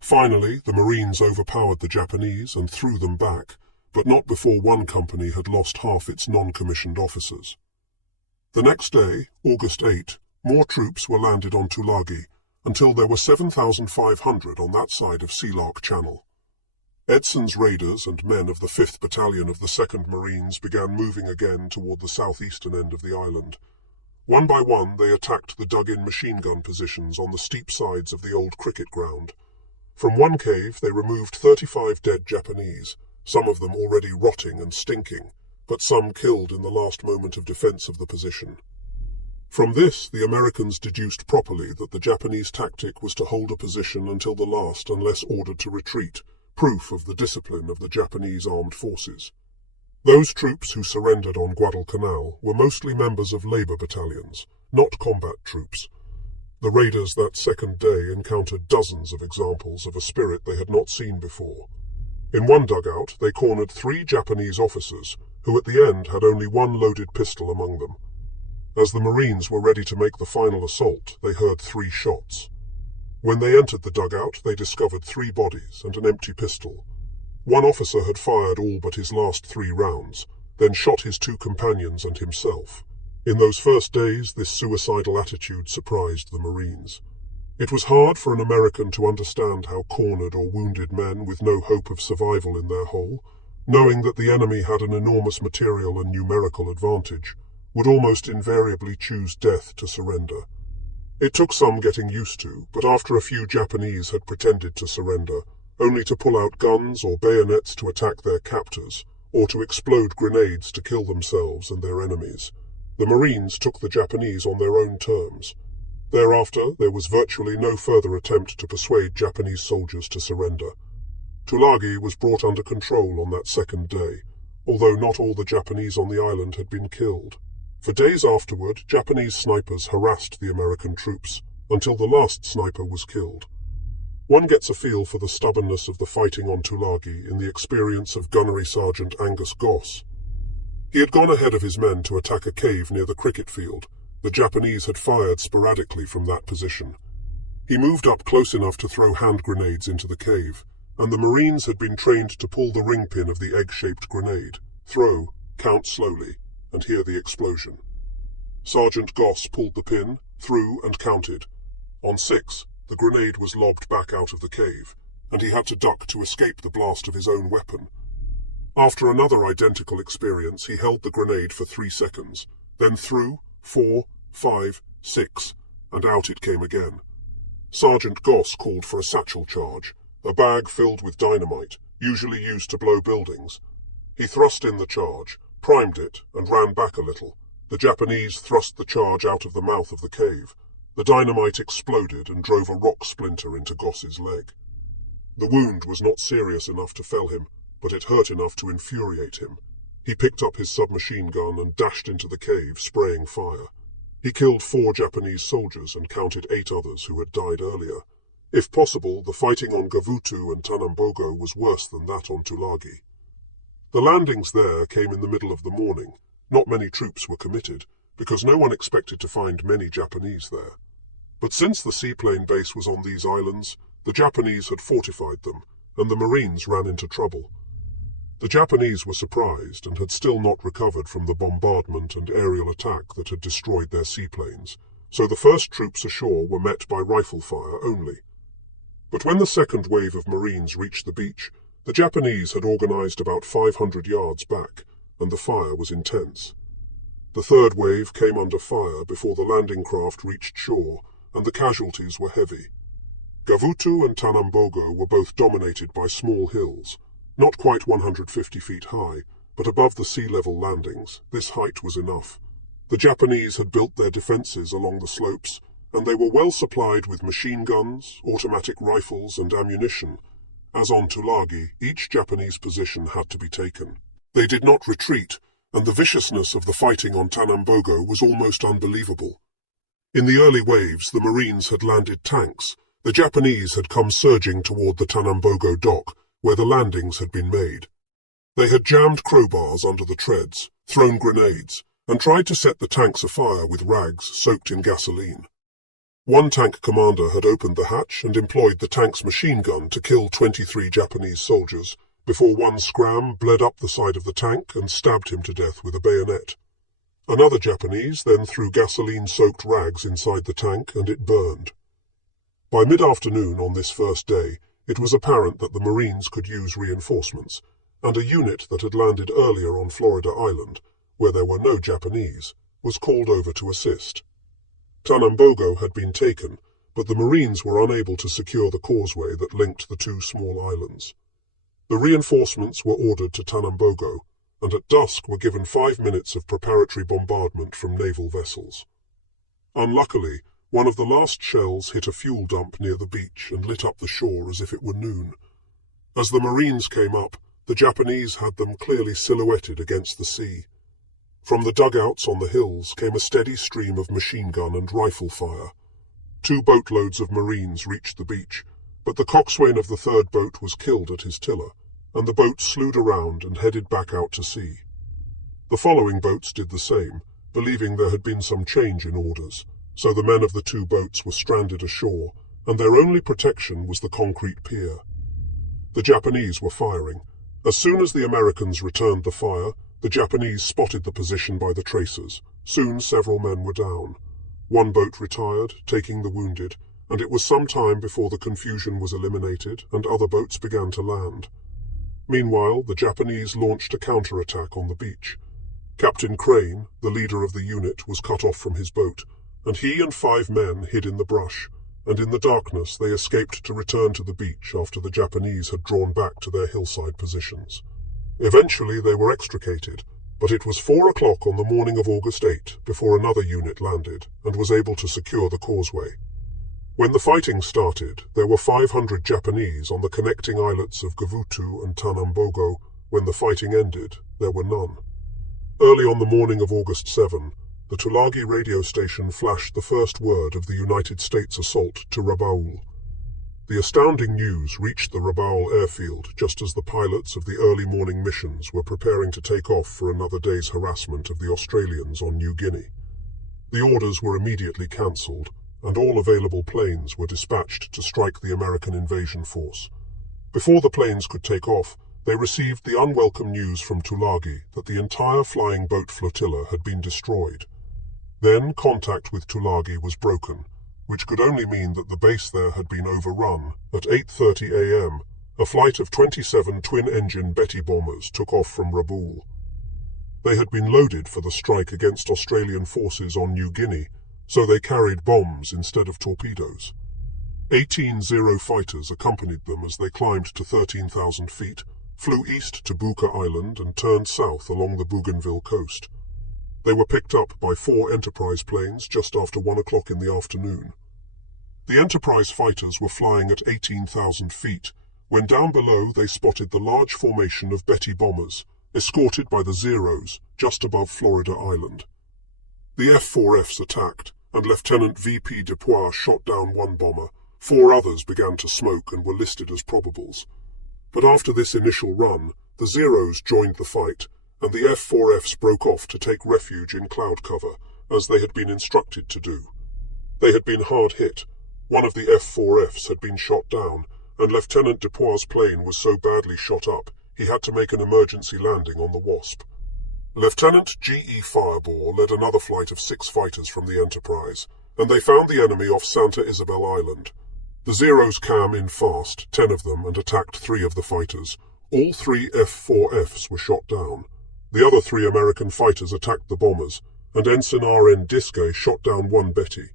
Finally, the Marines overpowered the Japanese and threw them back, but not before one company had lost half its non-commissioned officers. The next day, August 8, more troops were landed on Tulagi, until there were 7,500 on that side of Sealark Channel. Edson's raiders and men of the 5th Battalion of the 2nd Marines began moving again toward the southeastern end of the island. One by one they attacked the dug-in machine gun positions on the steep sides of the old cricket ground. From one cave they removed 35 dead Japanese, some of them already rotting and stinking, but some killed in the last moment of defense of the position. From this, the Americans deduced properly that the Japanese tactic was to hold a position until the last unless ordered to retreat, proof of the discipline of the Japanese armed forces. Those troops who surrendered on Guadalcanal were mostly members of labor battalions, not combat troops. The raiders that second day encountered dozens of examples of a spirit they had not seen before. In one dugout, they cornered 3 Japanese officers, who at the end had only one loaded pistol among them. As the Marines were ready to make the final assault, they heard 3 shots. When they entered the dugout, they discovered 3 bodies and an empty pistol. One officer had fired all but his last 3 rounds, then shot his 2 companions and himself. In those first days, this suicidal attitude surprised the Marines. It was hard for an American to understand how cornered or wounded men with no hope of survival in their hole, knowing that the enemy had an enormous material and numerical advantage, would almost invariably choose death to surrender. It took some getting used to, but after a few Japanese had pretended to surrender, only to pull out guns or bayonets to attack their captors, or to explode grenades to kill themselves and their enemies, the Marines took the Japanese on their own terms. Thereafter, there was virtually no further attempt to persuade Japanese soldiers to surrender. Tulagi was brought under control on that second day, although not all the Japanese on the island had been killed. For days afterward, Japanese snipers harassed the American troops, until the last sniper was killed. One gets a feel for the stubbornness of the fighting on Tulagi in the experience of Gunnery Sergeant Angus Goss. He had gone ahead of his men to attack a cave near the cricket field. The Japanese had fired sporadically from that position. He moved up close enough to throw hand grenades into the cave, and the Marines had been trained to pull the ring pin of the egg-shaped grenade, throw, count slowly, and hear the explosion. Sergeant Goss pulled the pin, threw, and counted. On 6, the grenade was lobbed back out of the cave, and he had to duck to escape the blast of his own weapon. After another identical experience, he held the grenade for 3 seconds, then threw, 4, 5, 6, and out it came again. Sergeant Goss called for a satchel charge, a bag filled with dynamite, usually used to blow buildings. He thrust in the charge, primed it, and ran back a little. The Japanese thrust the charge out of the mouth of the cave. The dynamite exploded and drove a rock splinter into Goss's leg. The wound was not serious enough to fell him, but it hurt enough to infuriate him. He picked up his submachine gun and dashed into the cave, spraying fire. He killed 4 Japanese soldiers and counted 8 others who had died earlier. If possible, the fighting on Gavutu and Tanambogo was worse than that on Tulagi. The landings there came in the middle of the morning. Not many troops were committed, because no one expected to find many Japanese there. But since the seaplane base was on these islands, the Japanese had fortified them, and the Marines ran into trouble. The Japanese were surprised and had still not recovered from the bombardment and aerial attack that had destroyed their seaplanes, so the first troops ashore were met by rifle fire only. But when the second wave of Marines reached the beach, the Japanese had organized about 500 yards back, and the fire was intense. The third wave came under fire before the landing craft reached shore, and the casualties were heavy. Gavutu and Tanambogo were both dominated by small hills, not quite 150 feet high, but above the sea-level landings. This height was enough. The Japanese had built their defenses along the slopes, and they were well supplied with machine guns, automatic rifles, and ammunition. As on Tulagi, each Japanese position had to be taken. They did not retreat, and the viciousness of the fighting on Tanambogo was almost unbelievable. In the early waves, the Marines had landed tanks. The Japanese had come surging toward the Tanambogo dock, where the landings had been made. They had jammed crowbars under the treads, thrown grenades, and tried to set the tanks afire with rags soaked in gasoline. One tank commander had opened the hatch and employed the tank's machine gun to kill 23 Japanese soldiers, before one scram bled up the side of the tank and stabbed him to death with a bayonet. Another Japanese then threw gasoline-soaked rags inside the tank, and it burned. By mid-afternoon on this first day, it was apparent that the Marines could use reinforcements, and a unit that had landed earlier on Florida Island, where there were no Japanese, was called over to assist. Tanambogo had been taken, but the Marines were unable to secure the causeway that linked the 2 small islands. The reinforcements were ordered to Tanambogo, and at dusk were given 5 minutes of preparatory bombardment from naval vessels. Unluckily, one of the last shells hit a fuel dump near the beach and lit up the shore as if it were noon. As the Marines came up, the Japanese had them clearly silhouetted against the sea. From the dugouts on the hills came a steady stream of machine gun and rifle fire. 2 boatloads of Marines reached the beach, but the coxswain of the third boat was killed at his tiller, and the boat slewed around and headed back out to sea. The following boats did the same, believing there had been some change in orders, so the men of the 2 boats were stranded ashore, and their only protection was the concrete pier. The Japanese were firing. As soon as the Americans returned the fire, the Japanese spotted the position by the tracers, Soon several men were down. One boat retired, taking the wounded, and it was some time before the confusion was eliminated and other boats began to land. Meanwhile, the Japanese launched a counterattack on the beach. Captain Crane, the leader of the unit, was cut off from his boat, and he and 5 men hid in the brush, and in the darkness they escaped to return to the beach after the Japanese had drawn back to their hillside positions. Eventually they were extricated, but it was 4 o'clock on the morning of August 8 before another unit landed and was able to secure the causeway. When the fighting started, there were 500 Japanese on the connecting islets of Gavutu and Tanambogo. When the fighting ended, there were none. Early on the morning of August 7, the Tulagi radio station flashed the first word of the United States assault to Rabaul. The astounding news reached the Rabaul airfield just as the pilots of the early morning missions were preparing to take off for another day's harassment of the Australians on New Guinea. The orders were immediately cancelled, and all available planes were dispatched to strike the American invasion force. Before the planes could take off, they received the unwelcome news from Tulagi that the entire flying boat flotilla had been destroyed. Then contact with Tulagi was broken, which could only mean that the base there had been overrun. At 8:30 a.m., a flight of 27 twin-engine Betty bombers took off from Rabaul. They had been loaded for the strike against Australian forces on New Guinea, so they carried bombs instead of torpedoes. 18 Zero fighters accompanied them as they climbed to 13,000 feet, flew east to Buka Island and turned south along the Bougainville coast. They were picked up by 4 Enterprise planes just after 1 o'clock in the afternoon. The Enterprise fighters were flying at 18,000 feet, when down below they spotted the large formation of Betty bombers, escorted by the Zeros, just above Florida Island. The F-4Fs attacked, and Lieutenant V.P. Dupois shot down 1 bomber. 4 others began to smoke and were listed as probables. But after this initial run, the Zeros joined the fight, and the F-4Fs broke off to take refuge in cloud cover, as they had been instructed to do. They had been hard hit. One of the F-4Fs had been shot down, and Lieutenant Dupois' plane was so badly shot up, he had to make an emergency landing on the Wasp. Lieutenant G.E. Fireball led another flight of 6 fighters from the Enterprise, and they found the enemy off Santa Isabel Island. The Zeros came in fast, 10 of them, and attacked 3 of the fighters. All 3 F-4Fs were shot down. The other 3 American fighters attacked the bombers, and Ensign R.N. Diskey shot down 1 Betty.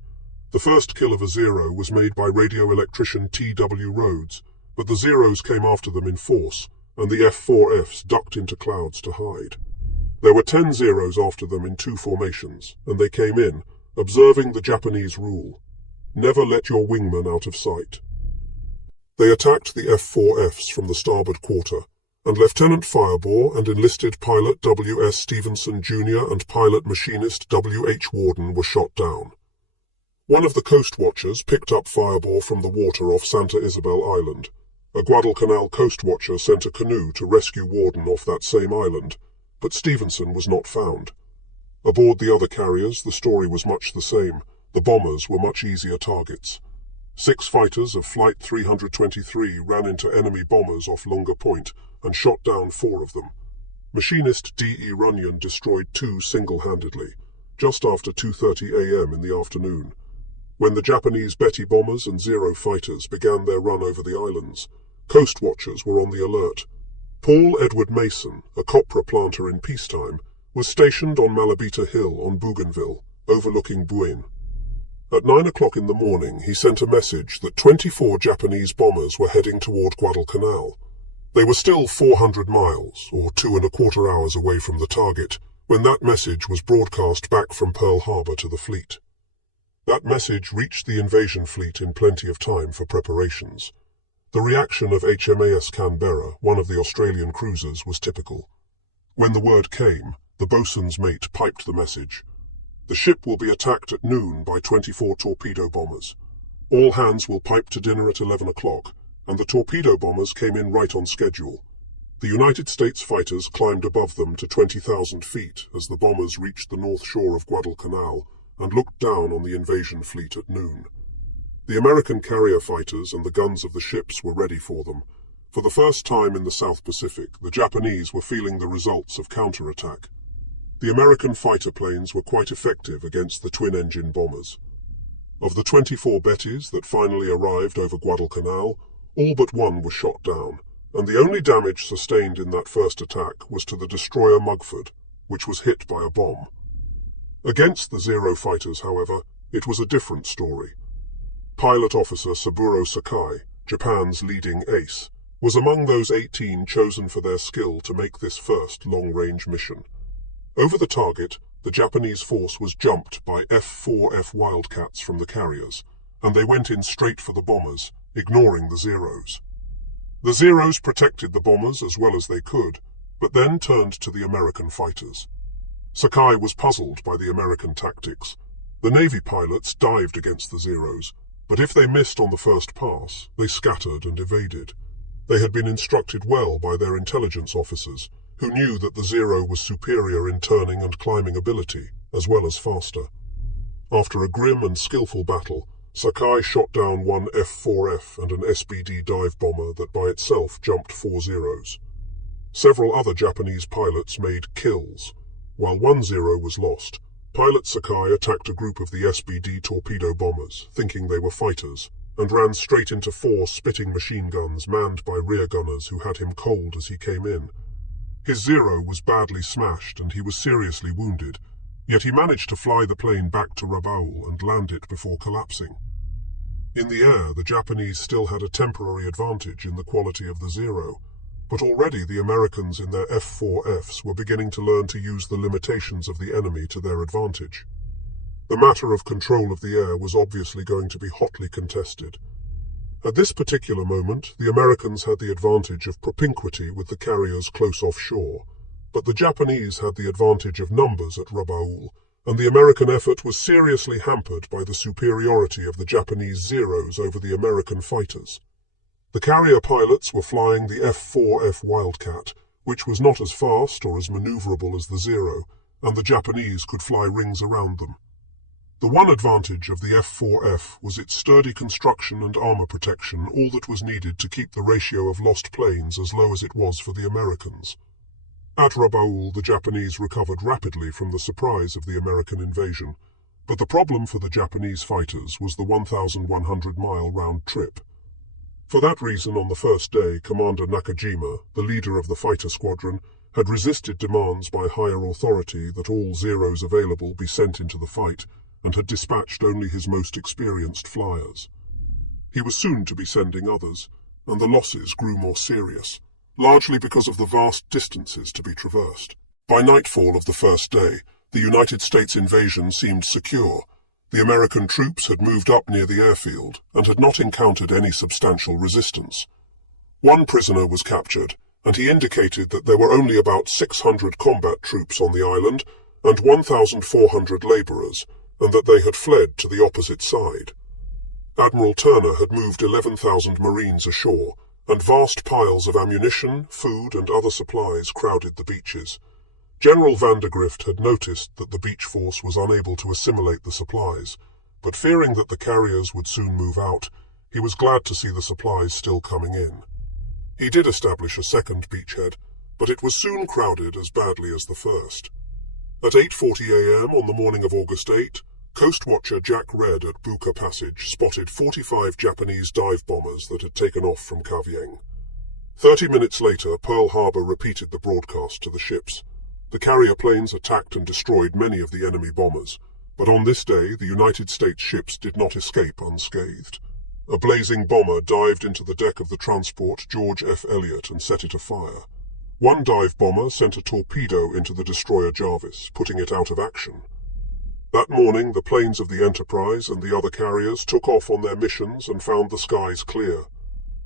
The first kill of a Zero was made by radio electrician T.W. Rhodes, but the Zeros came after them in force, and the F-4Fs ducked into clouds to hide. There were 10 Zeros after them in 2 formations, and they came in, observing the Japanese rule: never let your wingman out of sight. They attacked the F-4Fs from the starboard quarter, and Lieutenant Fireball and enlisted pilot W.S. Stevenson Jr. and pilot machinist W.H. Warden were shot down. One of the coast watchers picked up Fireball from the water off Santa Isabel Island. A Guadalcanal coast watcher sent a canoe to rescue Warden off that same island, but Stevenson was not found. Aboard the other carriers, the story was much the same. The bombers were much easier targets. 6 fighters of Flight 323 ran into enemy bombers off Lunga Point and shot down 4 of them. Machinist D.E. Runyon destroyed 2 single-handedly, just after 2:30 a.m. in the afternoon. When the Japanese Betty bombers and Zero fighters began their run over the islands, coast watchers were on the alert. Paul Edward Mason, a copra planter in peacetime, was stationed on Malabita Hill on Bougainville, overlooking Buin. At 9 o'clock in the morning, he sent a message that 24 Japanese bombers were heading toward Guadalcanal. They were still 400 miles, or 2¼ hours away from the target, when that message was broadcast back from Pearl Harbor to the fleet. That message reached the invasion fleet in plenty of time for preparations. The reaction of HMAS Canberra, one of the Australian cruisers, was typical. When the word came, the boatswain's mate piped the message: "The ship will be attacked at noon by 24 torpedo bombers. All hands will pipe to dinner at 11 o'clock, and the torpedo bombers came in right on schedule. The United States fighters climbed above them to 20,000 feet as the bombers reached the north shore of Guadalcanal and looked down on the invasion fleet at noon. The American carrier fighters and the guns of the ships were ready for them. For the first time in the South Pacific, the Japanese were feeling the results of counterattack. The American fighter planes were quite effective against the twin-engine bombers. Of the 24 Bettys that finally arrived over Guadalcanal, all but one was shot down, and the only damage sustained in that first attack was to the destroyer Mugford, which was hit by a bomb. Against the Zero fighters, however, it was a different story. Pilot officer Saburo Sakai, Japan's leading ace, was among those 18 chosen for their skill to make this first long-range mission. Over the target, the Japanese force was jumped by F-4F Wildcats from the carriers, and they went in straight for the bombers, ignoring the Zeros. The Zeros protected the bombers as well as they could, but then turned to the American fighters. Sakai was puzzled by the American tactics. The Navy pilots dived against the Zeros, but if they missed on the first pass, they scattered and evaded. They had been instructed well by their intelligence officers, who knew that the Zero was superior in turning and climbing ability, as well as faster. After a grim and skillful battle, Sakai shot down one F-4F and an SBD dive bomber that by itself jumped 4 Zeros. Several other Japanese pilots made kills. While 1 Zero was lost, pilot Sakai attacked a group of the SBD torpedo bombers, thinking they were fighters, and ran straight into 4 spitting machine guns manned by rear gunners who had him cold as he came in. His Zero was badly smashed and he was seriously wounded, yet he managed to fly the plane back to Rabaul and land it before collapsing. In the air, the Japanese still had a temporary advantage in the quality of the Zero, but already the Americans in their F-4Fs were beginning to learn to use the limitations of the enemy to their advantage. The matter of control of the air was obviously going to be hotly contested. At this particular moment, the Americans had the advantage of propinquity with the carriers close offshore, but the Japanese had the advantage of numbers at Rabaul, and the American effort was seriously hampered by the superiority of the Japanese Zeros over the American fighters. The carrier pilots were flying the F-4F Wildcat, which was not as fast or as maneuverable as the Zero, and the Japanese could fly rings around them. The one advantage of the F-4F was its sturdy construction and armor protection, all that was needed to keep the ratio of lost planes as low as it was for the Americans. At Rabaul, the Japanese recovered rapidly from the surprise of the American invasion, but the problem for the Japanese fighters was the 1,100-mile round trip. For that reason, on the first day, Commander Nakajima, the leader of the fighter squadron, had resisted demands by higher authority that all Zeros available be sent into the fight, and had dispatched only his most experienced flyers. He was soon to be sending others, and the losses grew more serious, largely because of the vast distances to be traversed. By nightfall of the first day, the United States invasion seemed secure. The American troops had moved up near the airfield and had not encountered any substantial resistance. One prisoner was captured, and he indicated that there were only about 600 combat troops on the island and 1,400 laborers, and that they had fled to the opposite side. Admiral Turner had moved 11,000 Marines ashore, and vast piles of ammunition, food, and other supplies crowded the beaches. General Vandergrift had noticed that the beach force was unable to assimilate the supplies, but fearing that the carriers would soon move out, he was glad to see the supplies still coming in. He did establish a second beachhead, but it was soon crowded as badly as the first. At 8:40 a.m. on the morning of August 8, Coast Watcher Jack Red at Buka Passage spotted 45 Japanese dive bombers that had taken off from Kavieng. 30 minutes later, Pearl Harbor repeated the broadcast to the ships. The carrier planes attacked and destroyed many of the enemy bombers, but on this day the United States ships did not escape unscathed. A blazing bomber dived into the deck of the transport George F. Elliott and set it afire. One dive bomber sent a torpedo into the destroyer Jarvis, putting it out of action. That morning, the planes of the Enterprise and the other carriers took off on their missions and found the skies clear.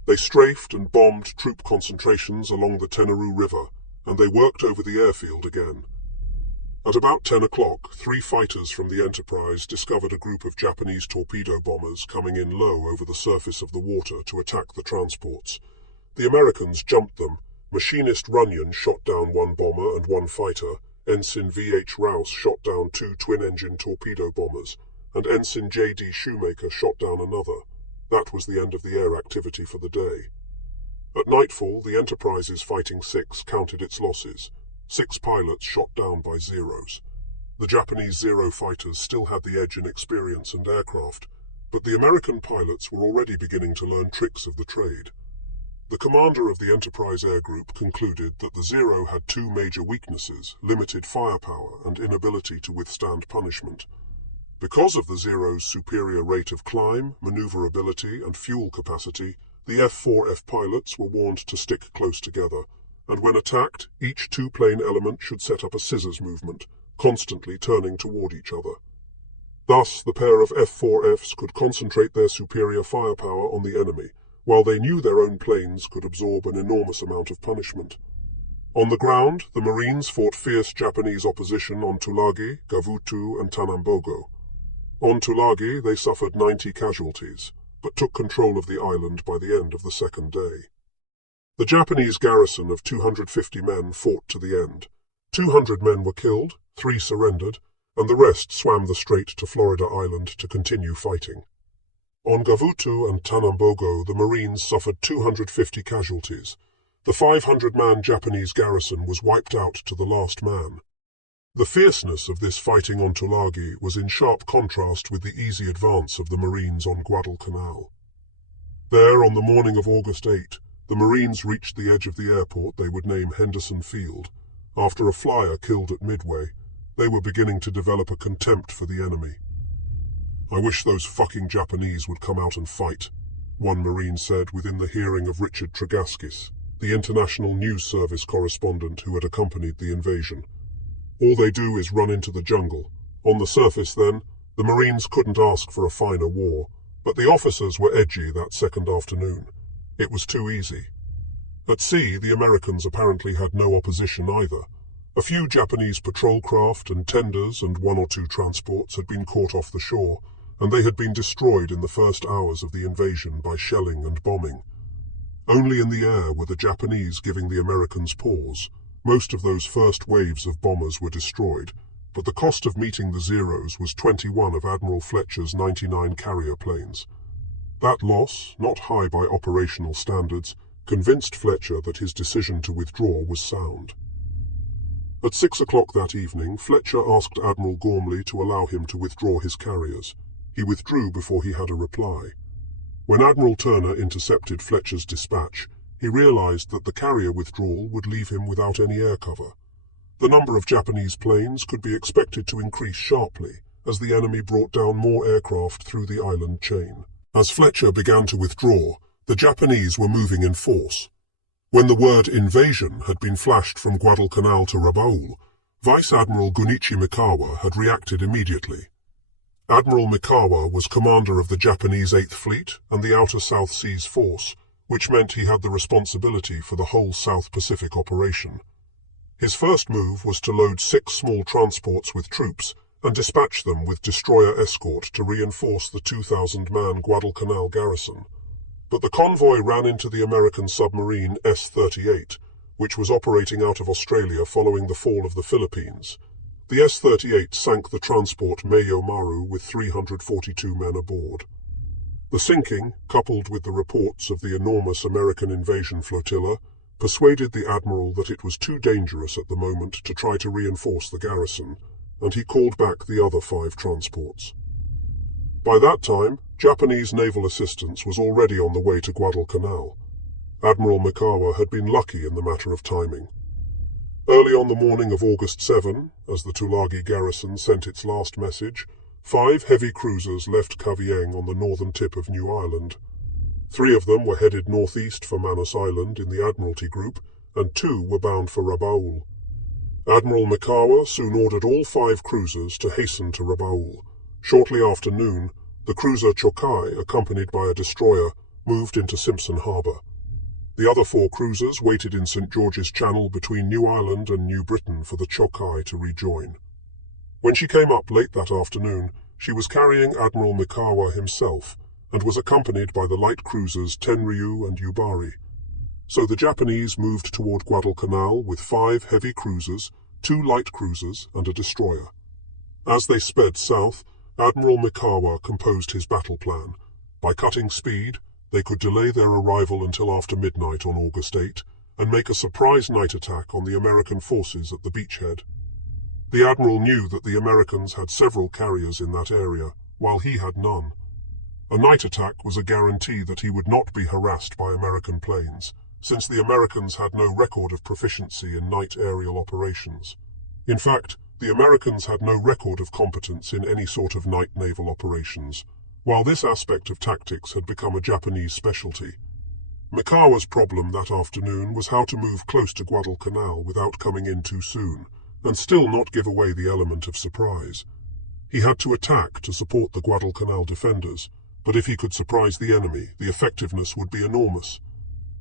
They strafed and bombed troop concentrations along the Tenaru River, and they worked over the airfield again. At about 10 o'clock, 3 fighters from the Enterprise discovered a group of Japanese torpedo bombers coming in low over the surface of the water to attack the transports. The Americans jumped them. Machinist Runyon shot down 1 bomber and 1 fighter, Ensign V.H. Rouse shot down 2 twin-engine torpedo bombers, and Ensign J.D. Shoemaker shot down another. That was the end of the air activity for the day. At nightfall, the Enterprise's Fighting Six counted its losses. 6 pilots shot down by Zeros. The Japanese Zero fighters still had the edge in experience and aircraft, but the American pilots were already beginning to learn tricks of the trade. The commander of the Enterprise Air Group concluded that the Zero had 2 major weaknesses: limited firepower and inability to withstand punishment. Because of the Zero's superior rate of climb, maneuverability, and fuel capacity, the F-4F pilots were warned to stick close together, and when attacked, each 2-plane element should set up a scissors movement, constantly turning toward each other. Thus, the pair of F-4Fs could concentrate their superior firepower on the enemy, while they knew their own planes could absorb an enormous amount of punishment. On the ground, the Marines fought fierce Japanese opposition on Tulagi, Gavutu, and Tanambogo. On Tulagi, they suffered 90 casualties, but took control of the island by the end of the second day. The Japanese garrison of 250 men fought to the end. 200 men were killed, 3 surrendered, and the rest swam the strait to Florida Island to continue fighting. On Gavutu and Tanambogo, the Marines suffered 250 casualties. The 500-man Japanese garrison was wiped out to the last man. The fierceness of this fighting on Tulagi was in sharp contrast with the easy advance of the Marines on Guadalcanal. There, on the morning of August 8, the Marines reached the edge of the airport they would name Henderson Field. After a flyer killed at Midway, they were beginning to develop a contempt for the enemy. "I wish those fucking Japanese would come out and fight," one Marine said within the hearing of Richard Tregaskis, the international news service correspondent who had accompanied the invasion. "All they do is run into the jungle." On the surface, then, the Marines couldn't ask for a finer war, but the officers were edgy that second afternoon. It was too easy. At sea, the Americans apparently had no opposition either. A few Japanese patrol craft and tenders and 1 or 2 transports had been caught off the shore, and they had been destroyed in the first hours of the invasion by shelling and bombing. Only in the air were the Japanese giving the Americans pause. Most of those first waves of bombers were destroyed, but the cost of meeting the Zeros was 21 of Admiral Fletcher's 99 carrier planes. That loss, not high by operational standards, convinced Fletcher that his decision to withdraw was sound. At 6 o'clock that evening, Fletcher asked Admiral Gormley to allow him to withdraw his carriers. He withdrew before he had a reply. When Admiral Turner intercepted Fletcher's dispatch, he realized that the carrier withdrawal would leave him without any air cover. The number of Japanese planes could be expected to increase sharply as the enemy brought down more aircraft through the island chain. As Fletcher began to withdraw, the Japanese were moving in force. When the word invasion had been flashed from Guadalcanal to Rabaul, Vice Admiral Gunichi Mikawa had reacted immediately. Admiral Mikawa was commander of the Japanese 8th Fleet and the Outer South Seas Force, which meant he had the responsibility for the whole South Pacific operation. His first move was to load 6 small transports with troops and dispatch them with destroyer escort to reinforce the 2,000-man Guadalcanal garrison. But the convoy ran into the American submarine S-38, which was operating out of Australia following the fall of the Philippines. The S-38 sank the transport Mayo Maru with 342 men aboard. The sinking, coupled with the reports of the enormous American invasion flotilla, persuaded the admiral that it was too dangerous at the moment to try to reinforce the garrison, and he called back the other 5 transports. By that time, Japanese naval assistance was already on the way to Guadalcanal. Admiral Mikawa had been lucky in the matter of timing. Early on the morning of August 7, as the Tulagi garrison sent its last message, 5 heavy cruisers left Kavieng on the northern tip of New Ireland. 3 of them were headed northeast for Manus Island in the Admiralty Group, and 2 were bound for Rabaul. Admiral Mikawa soon ordered all 5 cruisers to hasten to Rabaul. Shortly after noon, the cruiser Chokai, accompanied by a destroyer, moved into Simpson Harbour. The other 4 cruisers waited in St. George's Channel between New Ireland and New Britain for the Chokai to rejoin. When she came up late that afternoon, she was carrying Admiral Mikawa himself, and was accompanied by the light cruisers Tenryu and Yubari. So the Japanese moved toward Guadalcanal with 5 heavy cruisers, 2 light cruisers, and a destroyer. As they sped south, Admiral Mikawa composed his battle plan. By cutting speed, they could delay their arrival until after midnight on August 8, and make a surprise night attack on the American forces at the beachhead. The admiral knew that the Americans had several carriers in that area, while he had none. A night attack was a guarantee that he would not be harassed by American planes, since the Americans had no record of proficiency in night aerial operations. In fact, the Americans had no record of competence in any sort of night naval operations, while this aspect of tactics had become a Japanese specialty. Mikawa's problem that afternoon was how to move close to Guadalcanal without coming in too soon, and still not give away the element of surprise. He had to attack to support the Guadalcanal defenders, but if he could surprise the enemy, the effectiveness would be enormous.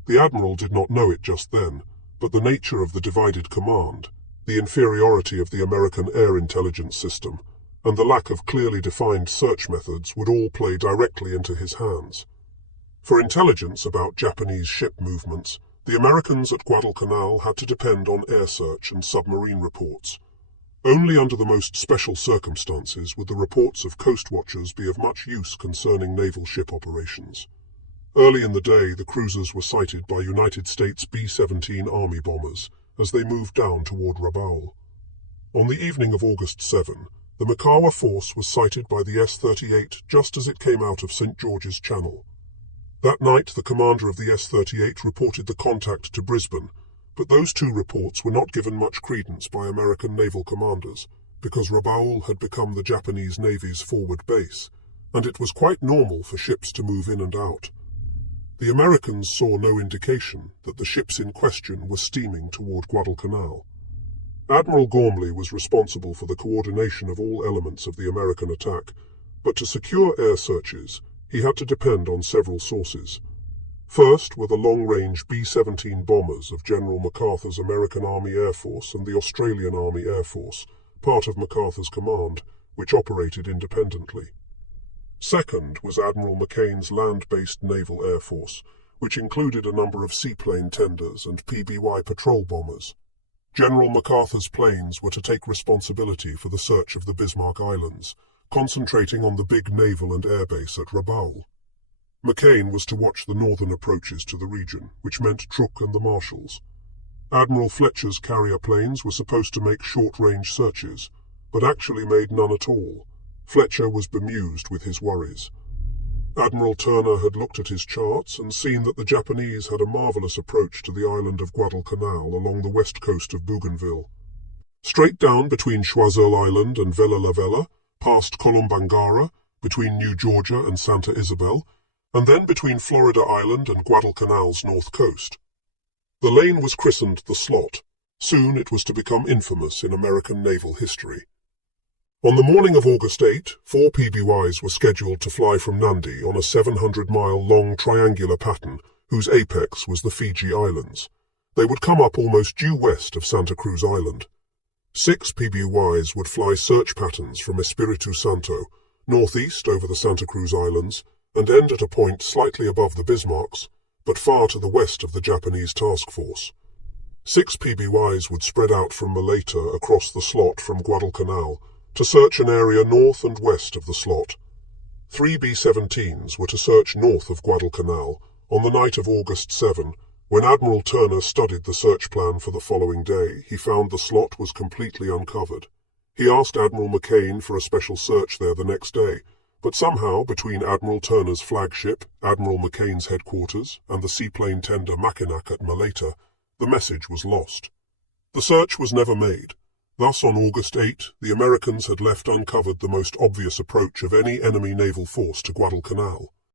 The admiral did not know it just then, but the nature of the divided command, the inferiority of the American air intelligence system, and the lack of clearly defined search methods would all play directly into his hands. For intelligence about Japanese ship movements, the Americans at Guadalcanal had to depend on air search and submarine reports. Only under the most special circumstances would the reports of coast watchers be of much use concerning naval ship operations. Early in the day, the cruisers were sighted by United States B-17 Army bombers as they moved down toward Rabaul. On the evening of August 7, the Mikawa force was sighted by the S-38 just as it came out of St. George's Channel. That night, the commander of the S-38 reported the contact to Brisbane, but those two reports were not given much credence by American naval commanders, because Rabaul had become the Japanese Navy's forward base, and it was quite normal for ships to move in and out. The Americans saw no indication that the ships in question were steaming toward Guadalcanal. Admiral Gormley was responsible for the coordination of all elements of the American attack, but to secure air searches, he had to depend on several sources. First were the long-range B-17 bombers of General MacArthur's American Army Air Force and the Australian Army Air Force, part of MacArthur's command, which operated independently. Second was Admiral McCain's land-based Naval Air Force, which included a number of seaplane tenders and PBY patrol bombers. General MacArthur's planes were to take responsibility for the search of the Bismarck Islands, concentrating on the big naval and air base at Rabaul. McCain was to watch the northern approaches to the region, which meant Truk and the Marshalls. Admiral Fletcher's carrier planes were supposed to make short-range searches, but actually made none at all. Fletcher was bemused with his worries. Admiral Turner had looked at his charts and seen that the Japanese had a marvelous approach to the island of Guadalcanal along the west coast of Bougainville. Straight down between Choiseul Island and Vella La Vella, past Columbangara, between New Georgia and Santa Isabel, and then between Florida Island and Guadalcanal's north coast. The lane was christened the Slot. Soon it was to become infamous in American naval history. On the morning of August 8, 4 PBYs were scheduled to fly from Nandi on a 700-mile-long triangular pattern whose apex was the Fiji Islands. They would come up almost due west of Santa Cruz Island. 6 PBYs would fly search patterns from Espiritu Santo, northeast over the Santa Cruz Islands, and end at a point slightly above the Bismarcks, but far to the west of the Japanese task force. 6 PBYs would spread out from Malaita across the Slot from Guadalcanal to search an area north and west of the Slot. 3 B-17s were to search north of Guadalcanal on the night of August 7. When Admiral Turner studied the search plan for the following day, he found the Slot was completely uncovered. He asked Admiral McCain for a special search there the next day, but somehow, between Admiral Turner's flagship, Admiral McCain's headquarters, and the seaplane tender Mackinac at Malaita, the message was lost. The search was never made. Thus, on August 8, the Americans had left uncovered the most obvious approach of any enemy naval force to Guadalcanal.